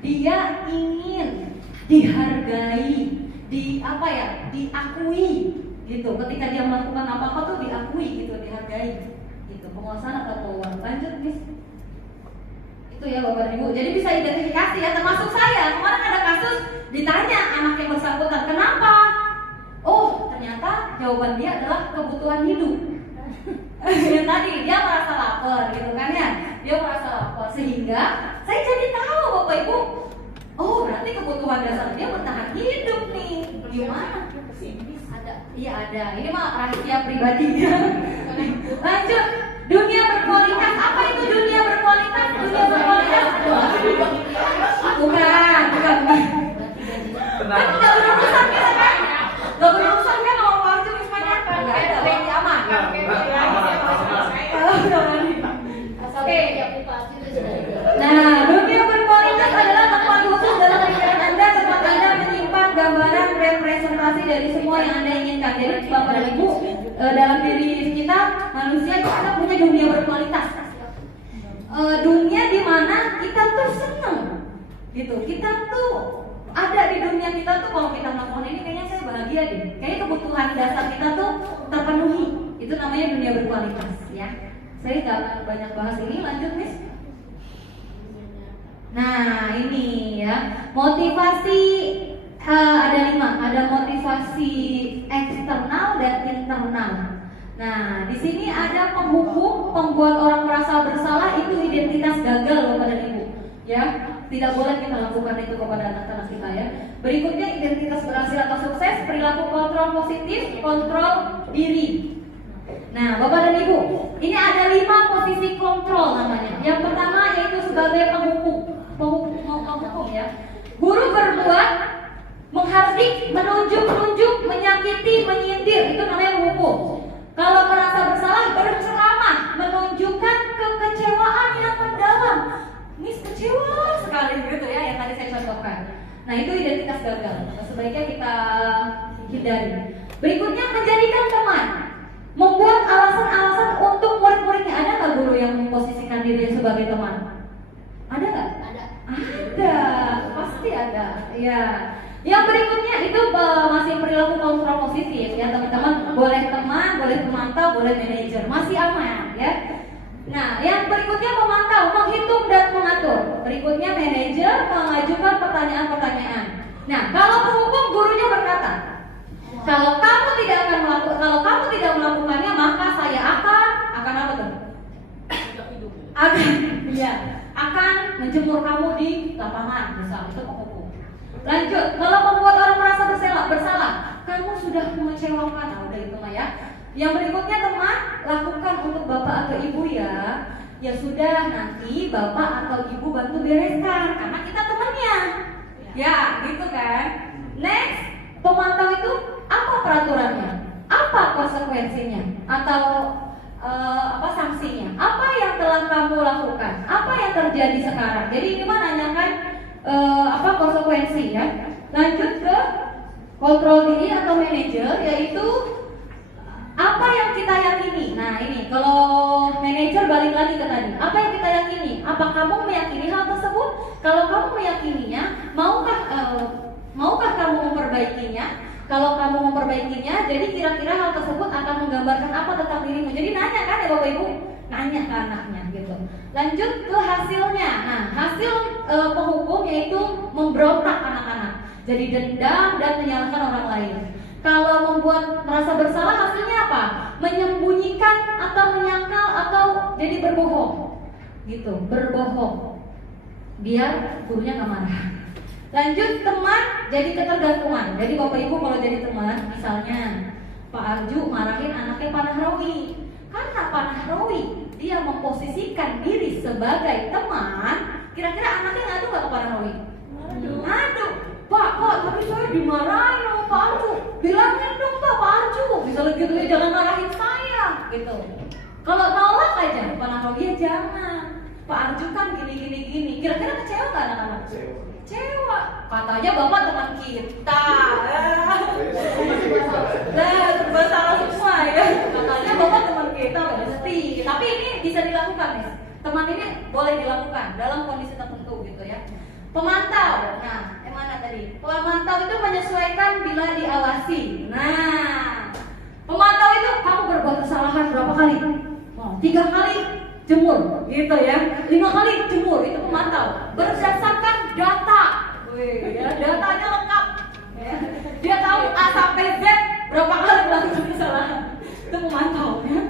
Dia ingin dihargai, diakui gitu. Ketika dia melakukan apa-apa tuh diakui gitu, dihargai gitu. Penguasaan atau power. Lanjut Miss. Itu ya Bapak Ibu. Jadi bisa identifikasi ya, termasuk saya. Kemarin ada kasus ditanya anak yang bersangkutan, kenapa? Oh, ternyata jawaban dia adalah kebutuhan hidup. Yang tadi dia merasa lapar gitu kan ya. Dia merasa lapar sehingga saya jadi tahu Bapak Ibu. Oh, berarti kebutuhan dasar dia bertahan hidup nih. Gimana? Ada. Iya ada. Ini mah rahasia pribadi. Lanjut. Dunia berkualitas. Apa itu dunia berkualitas? Dunia berkualitas. Bukan. Kan nggak berurusan kan? Nggak berurusan kan sama waktu misalnya? Nggak ada. Lebih aman. Oke. Nah, dunia berkualitas adalah tempat khusus dalam pikiran Anda, tempat Anda menyimpan gambaran representasi dari semua yang Anda inginkan. Jadi Bapak dan Ibu, dalam diri kita manusia kita punya dunia berkualitas. Dunia di mana kita tuh seneng, gitu. Kita tuh ada di dunia kita tuh kalau kita melakukan ini kayaknya saya bahagia deh. Kayaknya kebutuhan dasar kita tuh terpenuhi. Itu namanya dunia berkualitas, ya. Saya nggak akan banyak bahas ini. Lanjut, Miss. Nah ini ya, motivasi ada 5. Ada motivasi eksternal dan internal. Nah di sini ada penghukum, pembuat orang merasa bersalah, itu identitas gagal Bapak dan Ibu. Ya, tidak boleh kita lakukan itu kepada anak-anak kita ya. Berikutnya identitas berhasil atau sukses, perilaku kontrol positif, kontrol diri. Nah, Bapak dan Ibu, ini ada 5 posisi kontrol namanya. Yang pertama yaitu sebagai penghukum ya. Guru berbuat, menghardik, menunjuk, menyakiti, menyindir, itu namanya menghukum. Kalau merasa bersalah, berceramah, menunjukkan kekecewaan yang mendalam. Miss kecewa sekali gitu ya, yang tadi saya contohkan. Nah, itu identitas gagal. Sebaiknya kita hindari. Berikutnya menjadikan teman, membuat alasan-alasan untuk murid-muridnya. Ada nggak guru yang memposisikan dirinya sebagai teman? Ada nggak? Ada, pasti ada. Ya. Yang berikutnya itu masih perilaku kontrol positif ya teman-teman. Boleh teman, boleh pemantau, boleh manajer, masih aman ya. Nah, yang berikutnya memantau, menghitung dan mengatur. Berikutnya manajer, mengajukan pertanyaan-pertanyaan. Nah, kalau penghukum gurunya berkata, kalau kamu tidak melakukannya, maka saya akan apa tuh? Akan menjemur kamu di lapangan, misal itu penghukum. Lanjut, kalau membuat orang merasa bersalah, kamu sudah mengecewakan, nah, udah itu mah ya. Yang berikutnya teman, lakukan untuk bapak atau ibu ya. Ya sudah, nanti bapak atau ibu bantu bereskan, karena kita temannya. Ya, gitu kan. Next, pemantau itu apa peraturannya? Apa konsekuensinya? Atau apa sanksinya? Apa yang telah kamu lakukan? Apa yang terjadi sekarang? Jadi ini mah nanyakan apa konsekuensi ya. Lanjut ke kontrol diri atau manajer, yaitu apa yang kita yakini. Nah ini kalau manajer balik lagi ke tadi, apa yang kita yakini? Apa kamu meyakini hal tersebut? Kalau kamu meyakininya, maukah kamu memperbaikinya? Kalau kamu memperbaikinya, jadi kira-kira hal tersebut akan menggambarkan apa tentang dirimu. Jadi nanya kan ya Bapak Ibu, nanya ke anaknya gitu. Lanjut ke hasilnya. Nah hasil penghukum yaitu memberontak anak-anak, jadi dendam dan menyalahkan orang lain. Kalau membuat merasa bersalah, hasilnya apa? Menyembunyikan atau menyangkal atau jadi berbohong, gitu, berbohong, biar gurunya nggak marah. Lanjut teman, jadi ketergantungan. Jadi Bapak Ibu kalau jadi teman, misalnya Pak Arju marahin anaknya Pak Nahrawi, karena Pak Nahrawi dia memposisikan diri sebagai teman, kira-kira anaknya ngadu nggak ke Pak Nahrawi? Ngadu. Pak, tapi saya dimarahin sama Pak Arju. Bilangin dong Pak Arju, misalnya gitu ya, jangan marahin saya, gitu. Kalau nolak aja, Pak Nahrawi ya jangan. Pak Arju kan gini. Kira-kira kecewa nggak anak-anak? Kecewa. Katanya Bapak teman kita. Nah, serba salah semua ya. Katanya Bapak teman kita, pasti. Tapi ini bisa dilakukan nih. Teman ini boleh dilakukan dalam kondisi tertentu gitu ya. Pemantau. Nah, yang mana tadi? Pemantau itu menyesuaikan bila diawasi. Nah, pemantau itu kamu berbuat kesalahan berapa kali? 3 kali jemur, gitu ya. 5 kali jemur, itu pemantau. Berdasarkan data. Wih, ya, datanya lengkap. Ya. Dia tahu A sampai Z berapa kali melakukan kesalahan. Itu pemantau. Ya.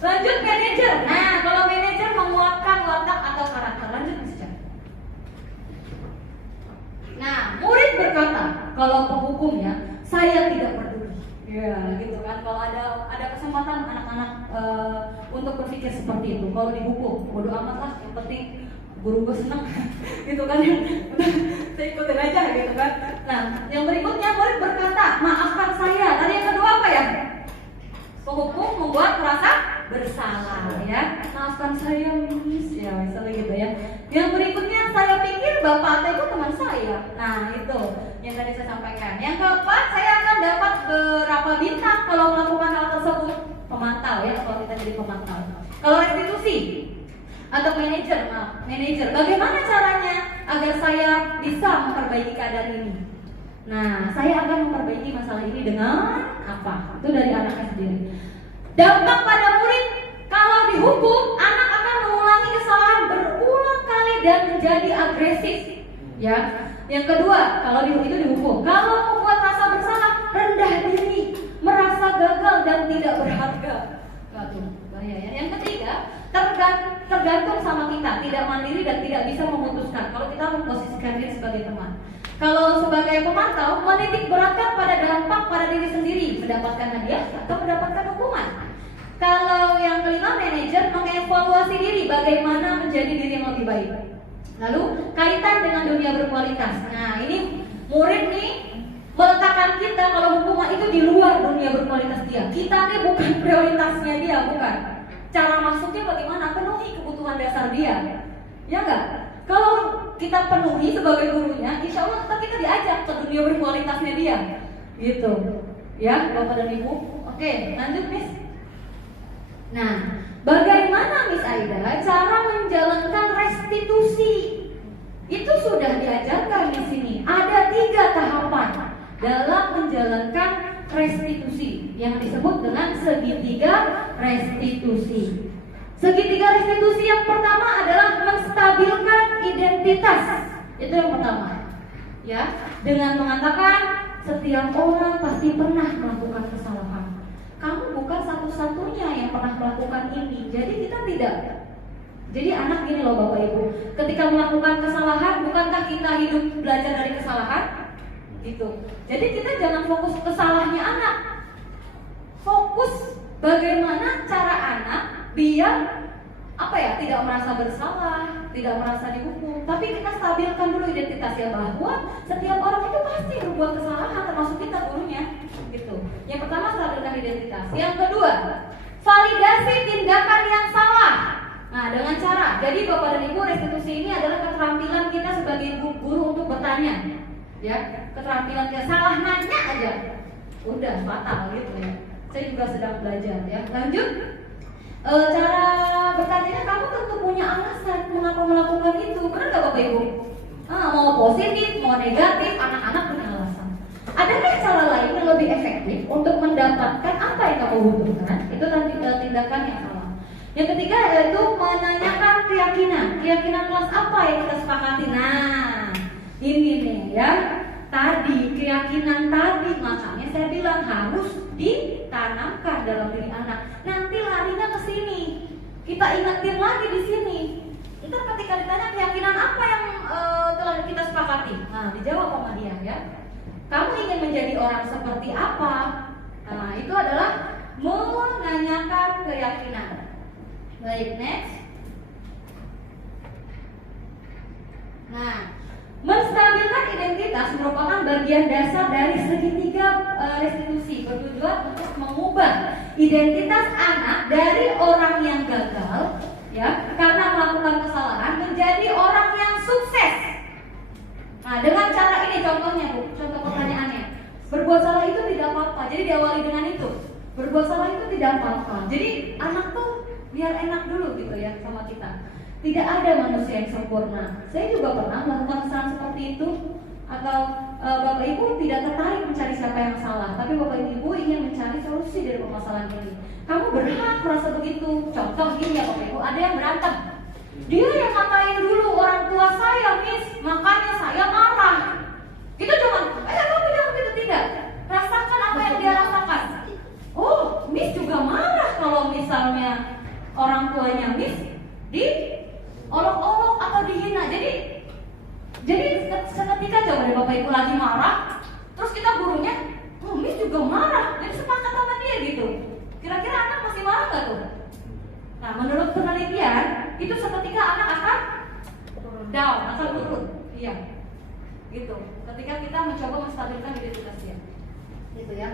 Lanjut manajer. Nah, kalau manajer menguatkan watak atau karakter. Lanjut bisa. Nah, murid berkata, kalau penghukum ya, saya tidak peduli. Ya, gitu kan. Kalau ada kesempatan anak-anak untuk berpikir seperti itu, kalau dihukum, bodo amat lah. Yang penting guru gue seneng, gitu kan. Saya ikutin aja, gitu kan. Nah, yang berikutnya murid berkata, maafkan saya. Tadi yang kedua apa ya? Penghukum membuat merasa bersalah ya. Maafkan saya miss ya, misalnya gitu ya. Yang berikutnya, saya pikir Bapak atau Ibu teman saya. Nah itu yang tadi saya sampaikan. Yang keempat, saya akan dapat berapa bintang kalau melakukan hal tersebut. Pemantau ya, kalau kita jadi pemantau. Kalau restitusi atau manajer, bagaimana caranya agar saya bisa memperbaiki keadaan ini? Nah, saya akan memperbaiki masalah ini dengan apa? Itu dari anaknya sendiri. Dampak pada murid, kalau dihukum, anak akan mengulangi kesalahan berulang kali dan menjadi agresif. Ya. Yang kedua, kalau itu dihukum, kalau membuat rasa bersalah, rendah diri, merasa gagal dan tidak berharga. wabarakatuh. Bahaya ya. Yang ketiga, tergantung sama kita, tidak mandiri dan tidak bisa memutuskan. Kalau kita memposisikan diri sebagai teman. Kalau sebagai pemantau, menitik beratkan pada dampak pada diri sendiri, mendapatkan hadiah atau mendapatkan hukuman. Kalau yang kelima, manajer mengevaluasi diri, bagaimana menjadi diri yang lebih baik. Lalu kaitan dengan dunia berkualitas. Nah ini murid nih meletakkan kita kalau hukuman itu di luar dunia berkualitas dia. Kita nih bukan prioritasnya dia, bukan. Cara masuknya bagaimana? Penuhi kebutuhan dasar dia, ya enggak? Kalau kita penuhi sebagai gurunya, insya Allah kita diajak ke dunia berkualitasnya dia, gitu. Ya, Bapak dan Ibu. Oke, lanjut Miss. Nah, bagaimana Miss Aida cara menjalankan restitusi? Itu sudah diajarkan di sini. Ada 3 tahapan dalam menjalankan restitusi yang disebut dengan segitiga restitusi. Segitiga restitusi yang pertama adalah menstabilkan identitas. Itu yang pertama. Ya, dengan mengatakan setiap orang pasti pernah melakukan kesalahan. Kamu bukan satu-satunya yang pernah melakukan ini. Jadi kita tidak. Jadi anak gini loh Bapak Ibu, ketika melakukan kesalahan, bukankah kita hidup belajar dari kesalahan? Gitu. Jadi kita jangan fokus ke salahnya anak. Fokus bagaimana cara anak biar tidak merasa bersalah, tidak merasa dihukum. Tapi kita stabilkan dulu identitasnya bahwa setiap orang itu pasti berbuat kesalahan, termasuk kita gurunya. Gitu. Yang pertama stabilkan identitas. Yang kedua, validasi tindakan yang salah. Nah, dengan cara, jadi Bapak dan Ibu, restitusi ini adalah keterampilan kita sebagai guru untuk bertanya. Ya, keterampilan kita salah nanya aja, udah fatal gitu ya. Saya juga sedang belajar ya. Lanjut. Cara bertanya, kamu tentu punya alasan mengapa melakukan itu, benar nggak Bapak Ibu? Mau positif, mau negatif, anak-anak punya alasan. Adakah cara lain yang lebih efektif untuk mendapatkan apa yang kamu butuhkan? Itu tadi tindakan yang salah. Yang ketiga yaitu menanyakan keyakinan. Keyakinan kelas apa yang kita sepakati? Nah, ini nih ya. Tadi keyakinan tadi, makanya saya bilang harus ditanamkan dalam diri anak. Nanti larinya ke sini. Kita ingetin lagi di sini. Ntar ketika ditanya keyakinan apa yang telah kita sepakati, nah dijawab sama dia ya. Kamu ingin menjadi orang seperti apa? Nah itu adalah menanyakan keyakinan. Baik, next. Nah, menstabilkan identitas merupakan bagian dasar dari segitiga restitusi, bertujuan untuk mengubah identitas anak dari orang yang gagal ya karena melakukan kesalahan menjadi orang yang sukses. Nah, dengan cara ini contohnya Bu, contoh pertanyaannya. Berbuat salah itu tidak apa-apa. Jadi diawali dengan itu. Berbuat salah itu tidak apa-apa. Jadi anak tuh biar enak dulu gitu ya sama kita. Tidak ada manusia yang sempurna. Saya juga pernah melakukan kesalahan seperti itu. Atau Bapak Ibu tidak tertarik mencari siapa yang salah, tapi Bapak Ibu ingin mencari solusi dari permasalahan ini. Kamu berhak merasa begitu. Contoh gini ya Bapak Ibu, ada yang berantem. Dia yang ngatain dulu orang tua saya, Miss, makanya saya marah. Itu cuma, kamu jangan gitu, tidak. Rasakan apa yang dia rasakan. Oh, Miss juga marah kalau misalnya orang tuanya Miss diolok-olok atau dihina. Jadi seketika coba deh Bapak Ibu lagi marah, terus kita gurunya, Miss juga marah, jadi sepakat sama dia gitu. Kira-kira anak masih marah nggak tuh? Nah, menurut penelitian itu seketika anak akan down, akan turun, iya, gitu. Ketika kita mencoba menstabilkan identitasnya, gitu ya.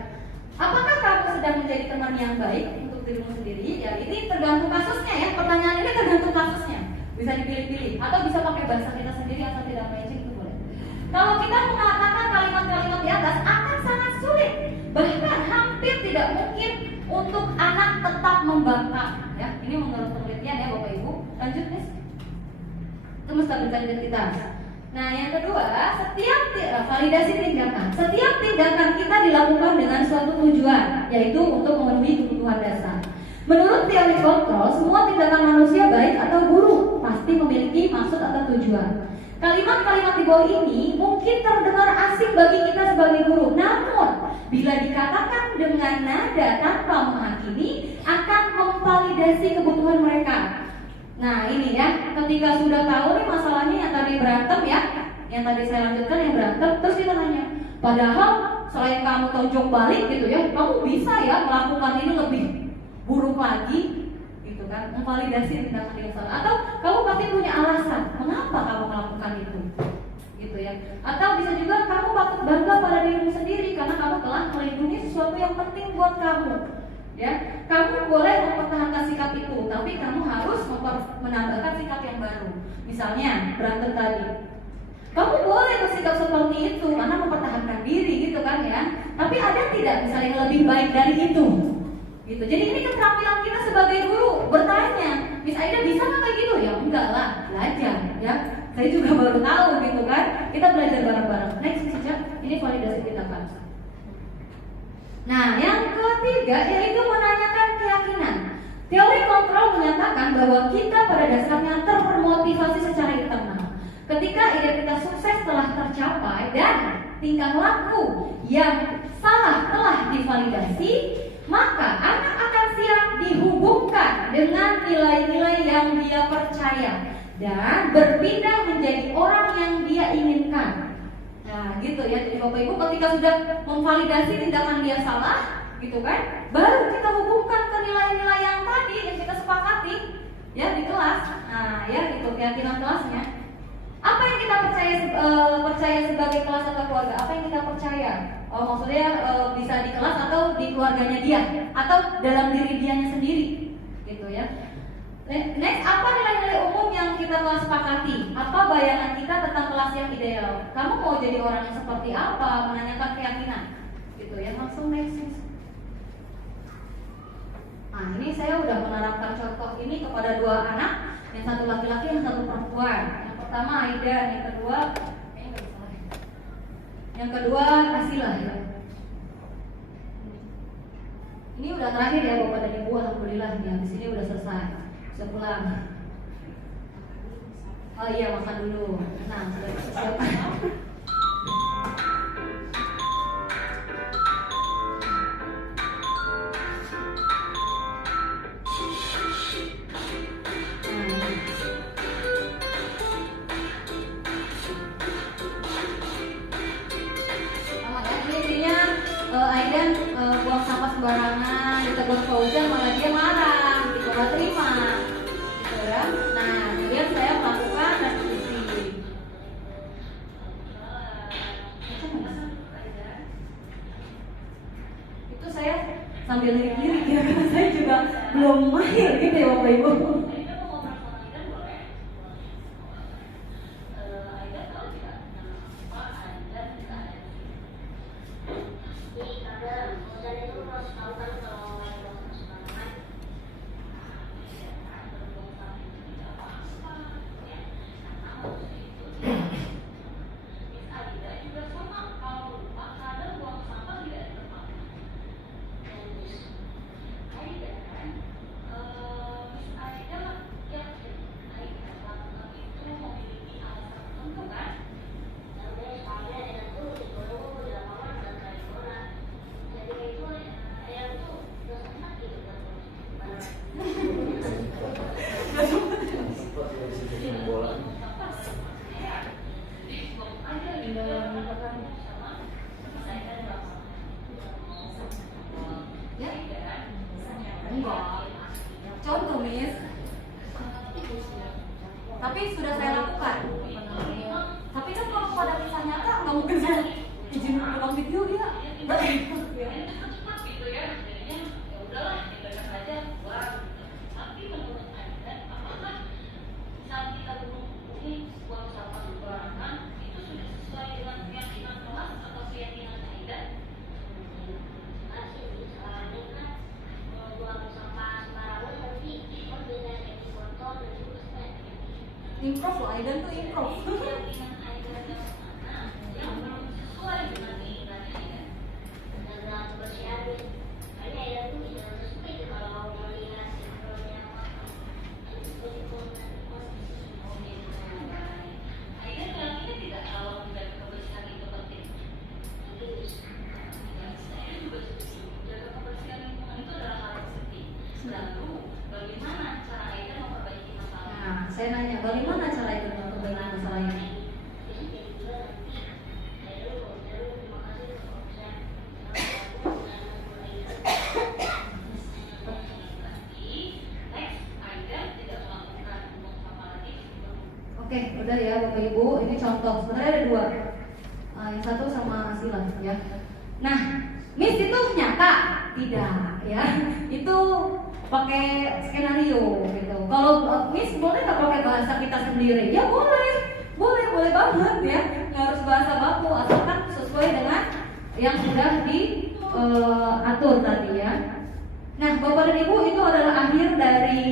Apakah kamu sedang menjadi teman yang baik untuk dirimu sendiri? Ya, ini tergantung kasusnya ya. Pertanyaan ini tergantung kasusnya. Bisa dipilih-pilih atau bisa pakai bahasa kita sendiri asal tidak matching itu boleh. Kalau kita mengatakan kalimat-kalimat di atas akan sangat sulit, bahkan hampir tidak mungkin untuk anak tetap membantah. Ya, ini menurut penelitian ya Bapak Ibu. Lanjut Miss. Itu menstabilkan identitas. Nah, yang kedua, setiap validasi tindakan. Setiap tindakan kita dilakukan dengan suatu tujuan, yaitu untuk memenuhi kebutuhan dasar. Menurut teori kontrol, semua tindakan manusia baik atau buruk pasti memiliki maksud atau tujuan. Kalimat-kalimat di bawah ini mungkin terdengar asing bagi kita sebagai guru, namun bila dikatakan dengan nada tanpa menghakimi akan Nah ini ya, ketika sudah tahu nih masalahnya yang tadi berantem ya, yang tadi saya lanjutkan yang berantem, terus kita nanya, padahal selain kamu tonjok balik gitu ya, kamu bisa ya melakukan ini lebih buruk lagi, gitu kan? Memvalidasi tindakan yang salah. Atau kamu pasti punya alasan mengapa kamu melakukan itu, gitu ya. Atau bisa juga kamu patut bangga pada dirimu sendiri karena kamu telah melindungi sesuatu yang penting buat kamu. Ya, kamu boleh mempertahankan sikap itu, tapi kamu harus menambahkan sikap yang baru. Misalnya berantem tadi, kamu boleh bersikap seperti itu karena mempertahankan diri, gitu kan ya. Tapi ada tidak misalnya yang lebih baik dari itu, gitu. Jadi ini keterampilan kita sebagai guru bertanya, Miss Aida bisa nggak kayak gitu? Ya enggak lah, belajar ya. Saya juga baru tahu gitu kan. Kita belajar bareng-bareng. Next saja, ini validasi tindakan. Nah, yang ketiga yaitu menanyakan keyakinan. Teori kontrol menyatakan bahwa kita pada dasarnya termotivasi secara internal. Ketika identitas sukses telah tercapai dan tingkah laku yang salah telah divalidasi, maka anak akan siap dihubungkan dengan nilai-nilai yang dia percaya dan berpindah menjadi orang yang dia inginkan. Nah gitu ya, jadi Bapak Ibu ketika sudah memvalidasi tindakan dia salah, gitu kan, baru kita hubungkan ke nilai-nilai yang tadi yang kita sepakati ya di kelas. Nah ya gitu, keyakinan kelasnya. Apa yang kita percaya sebagai kelas atau keluarga? Apa yang kita percaya? Maksudnya bisa di kelas atau di keluarganya dia, atau dalam diri dianya sendiri, gitu ya. Next, apa nilai-nilai umum yang kita telah sepakati? Apa bayangan kita tentang kelas yang ideal? Kamu mau jadi orang yang seperti apa? Menanyakan keyakinan, gitu ya. Langsung next. Nah ini saya udah menerapkan contoh ini kepada dua anak, yang satu laki-laki, yang satu perempuan. Yang pertama Aida, yang kedua Asila ya. Ini udah terakhir ya Bapak dan Ibu, alhamdulillah ya. Di sini udah selesai. Bisa pulang. Oh iya, makan dulu. Nah, sudah siap. Aidan buang sampah sembarangan, ditegur Fauzan malah dia marah, gitu, nggak terima, gitu ya. Nah, kemudian saya melakukan restitusi. Itu saya sambil lirik-lirik ya, karena saya juga belum mahir gitu ya Bapak Ibu. Contoh Miss, tapi sudah saya lakukan. Tapi kan kalau pada kisah nyata nggak mungkin saya izin pulang video dia. Gitu ya, jadinya ya udahlah tinggalkan aja buat. Tapi menurut Anda, apakah saat kita menghubungi buang sampah sembarangan itu sudah sesuai dengan keyakinan kelas atau keyakinan Aida? Masih soalnya kan buang sampah sembarangan tapi dengan eti botol dan juga Improv loh, Aidan tuh improv. keyakinan Aida yang mana yang belum sesuai dengan keinginan Aida. Dan kebersihan hanya Aida tuh tidak sesuai kalau melihat sinkronnya Aida yakinnya tidak kalau menjaga kebersihan itu penting. Saya juga setuju. Menjaga kebersihan lingkungan itu adalah hal yang penting. Lalu bagaimana cara Aida memperbaiki masalah Nah, saya nanya, bagaimana cara itu untuk membenahi masalah ini? Oke, udah ya Bapak Ibu, ini contoh. Sebenarnya ada dua. Yang satu sama Sila ya. Nah, Miss itu nyata? Tidak ya. Itu pakai skenario gitu. Kalau Miss boleh nggak pakai bahasa kita sendiri? Ya boleh banget ya. Nggak harus bahasa baku, asalkan sesuai dengan yang sudah diatur tadi ya. Nah, Bapak dan Ibu, itu adalah akhir dari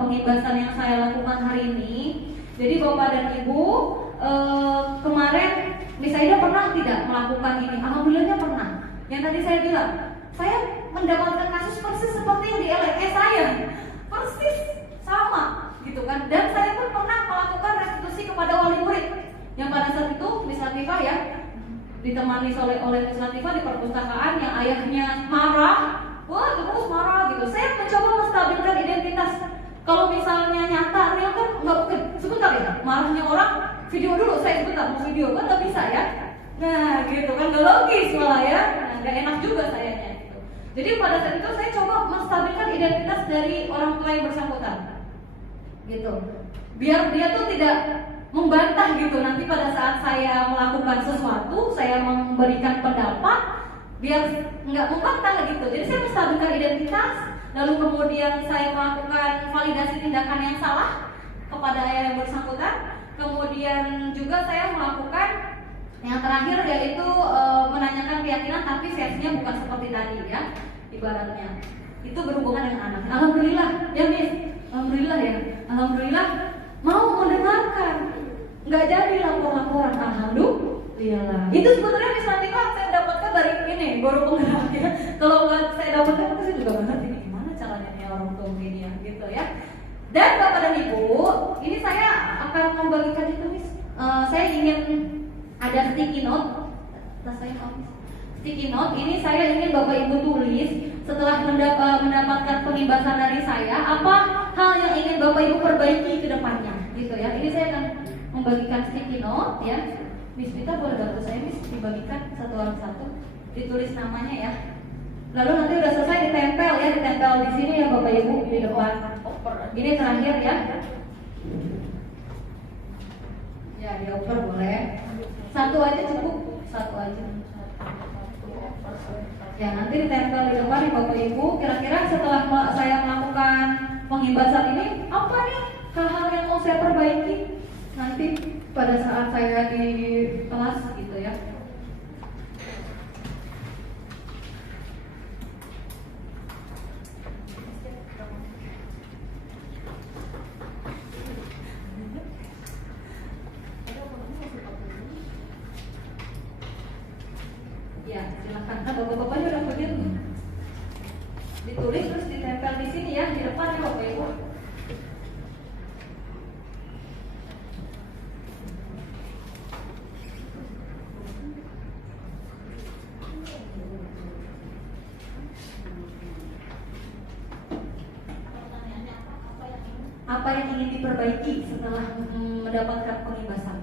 pengibasan yang saya lakukan hari ini. Jadi Bapak dan Ibu, kemarin Miss Aida pernah tidak melakukan ini? Alhamdulillahnya pernah. Yang tadi saya bilang, saya mendapatkan kasus persis seperti yang di LS saya, persis sama, gitu kan. Dan saya pun pernah melakukan restitusi kepada wali murid. Yang pada saat itu Miss Latifah ya, ditemani oleh Miss Latifah di perpustakaan yang ayahnya marah, wah terus marah gitu. Saya mencoba menstabilkan identitas. Kalau misalnya nyata real kan nggak mungkin. Sebentar ya, marahnya orang video dulu, saya sebentar mau video kan nggak bisa ya. Nah gitu kan, nggak logis malah ya, nggak enak juga sayanya gitu. Jadi pada saat itu saya coba menstabilkan identitas dari orang tua yang bersangkutan, gitu. Biar dia tuh tidak membantah gitu. Nanti pada saat saya melakukan sesuatu, saya memberikan pendapat, biar nggak membantah gitu. Jadi saya menstabilkan identitas. Lalu kemudian saya melakukan validasi tindakan yang salah kepada ayah yang bersangkutan. Kemudian juga saya melakukan yang terakhir yaitu menanyakan keyakinan, tapi versinya bukan seperti tadi ya, ibaratnya. Itu berhubungan dengan anak. Alhamdulillah ya Miss, alhamdulillah ya, alhamdulillah mau mendengarkan. Nggak jadi laporan-laporan, alhamdulillah. Itu sebenarnya Miss Latifah saya dapatkan dari ini, baru penggerak ya. Kalau nggak saya dapatkan, saya juga nggak ngerti gimana caranya nih orang tua media gitu ya. Dan Bapak dan Ibu, ini saya akan membagikan itu Miss. Saya ingin ada sticky note. Sticky note ini saya ingin Bapak Ibu tulis setelah mendapatkan pengibasan dari saya, apa hal yang ingin Bapak Ibu perbaiki ke depannya gitu ya. Ini saya akan membagikan sticky note ya. Miss Vita boleh bantu saya Miss dibagikan satu orang satu, ditulis namanya ya. Lalu nanti udah selesai ditempel ya, ditempel di sini ya Bapak Ibu di depan. Ini terakhir ya. Ya dioper boleh. Satu aja cukup, satu aja. Ya nanti ditempel di depan nih Bapak Ibu. Kira-kira setelah saya melakukan penghibasan ini, apa nih hal-hal yang mau saya perbaiki nanti pada saat saya di kelas gitu ya. Ya, silakan. Nah, bapak-bapaknya udah punya tuh. Ditulis terus ditempel di sini ya, di depan ya Bapak Ibu. Apa yang ingin diperbaiki setelah mendapatkan pengibasan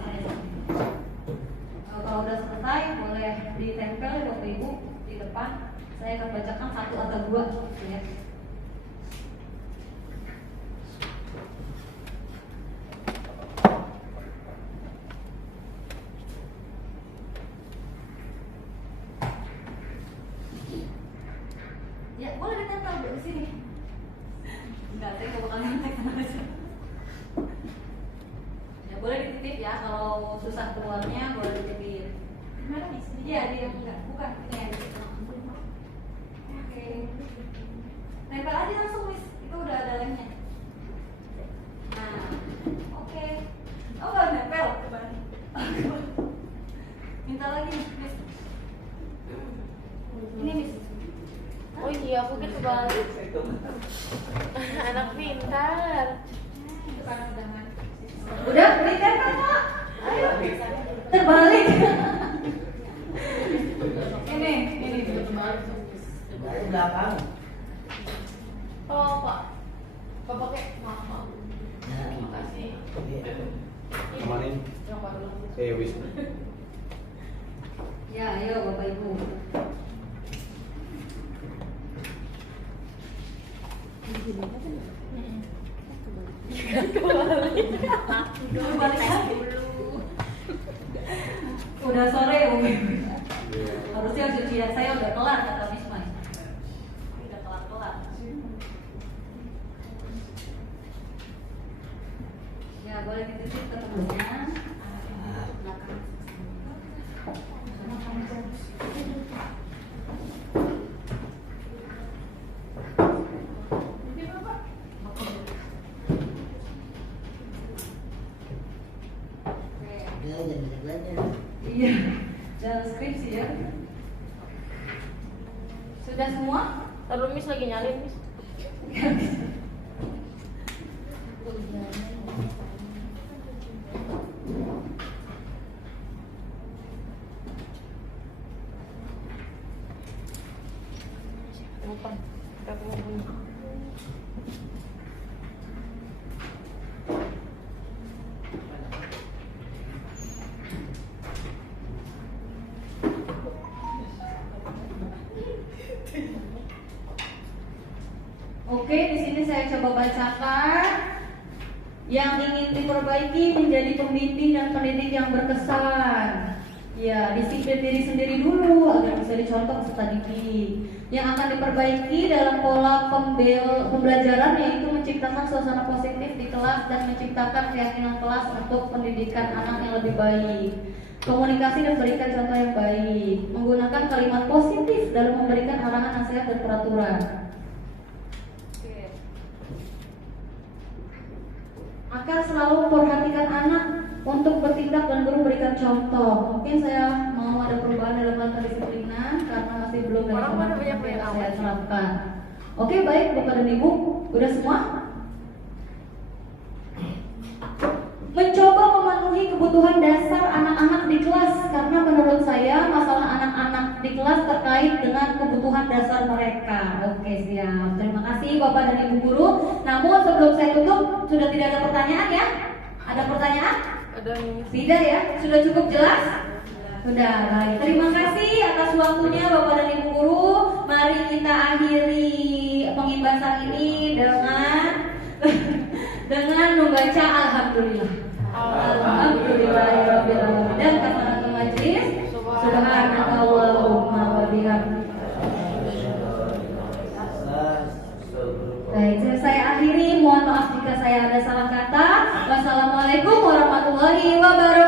saya? Kalau udah selesai boleh ditempel ya Bapak Ibu di depan. Saya akan bacakan satu atau dua gitu ya. Ya boleh ditempel di sini. Enggak, saya nggak bakal nyontek sama aja. Ya boleh dititip ya, kalau susah keluarnya boleh dititip. Gimana nih? Iya, dia enggak, bukan ini yang dititip. Oke. Tempel aja langsung Miss, itu udah ada lemnya. Nah, oke. Oh nggak nempel, coba. Minta lagi Miss. Ini Miss. Oh iya, aku gitu banget. Anak pintar. Udah, ditempel Pak. Ayo. Terbalik. Ini Dari belakang. Oh Pak. Bapak kayak maaf. Terima kasih. Kemarin Yang baru. wis. Ya, ayo Bapak Ibu. Udah sore, harusnya cucian saya udah kelar kata Miss Mai. Udah kelar. Ya, boleh ditutup ketemunya. Udah jangan belajar. Iya, jangan skripsi ya. Sudah semua? Terus Miss lagi nyalin Miss. Oke, di sini saya coba bacakan yang ingin diperbaiki menjadi pembimbing dan pendidik yang berkesan. Ya, disiplin diri sendiri dulu agar bisa dicontoh peserta didik. Yang akan diperbaiki dalam pola pembelajaran yaitu menciptakan suasana positif di kelas dan menciptakan keyakinan kelas untuk pendidikan anak yang lebih baik. Komunikasi dan berikan contoh yang baik. Menggunakan kalimat positif dalam memberikan arahan, nasihat, dan peraturan. Akan selalu memperhatikan anak untuk bertindak dan guru berikan contoh. Mungkin saya mau ada perubahan dalam hal kedisiplinan karena masih belum banyak yang saya terapkan. Oke, baik Bapak dan Ibu, udah semua? Mencoba memenuhi kebutuhan dasar anak-anak di kelas karena menurut saya masalah anak-anak di kelas terkait dengan kebutuhan dasar mereka. Oke, siap. Terima kasih Bapak dan Ibu guru. Namun sebelum saya tutup, sudah tidak ada pertanyaan ya? Ada pertanyaan? Tidak ya? Sudah cukup jelas? Sudah, baik. Terima kasih atas waktunya Bapak dan Ibu guru. Mari kita akhiri pengibasan ini dengan membaca Alhamdulillah. Alhamdulillahirabbil alamin. Dan kafaratul majlis. Subhanakallahumma wa bihamdika. Baik, saya akhiri. Mohon maaf jika saya ada salah kata. Wassalamualaikum warahmatullahi wabarakatuh.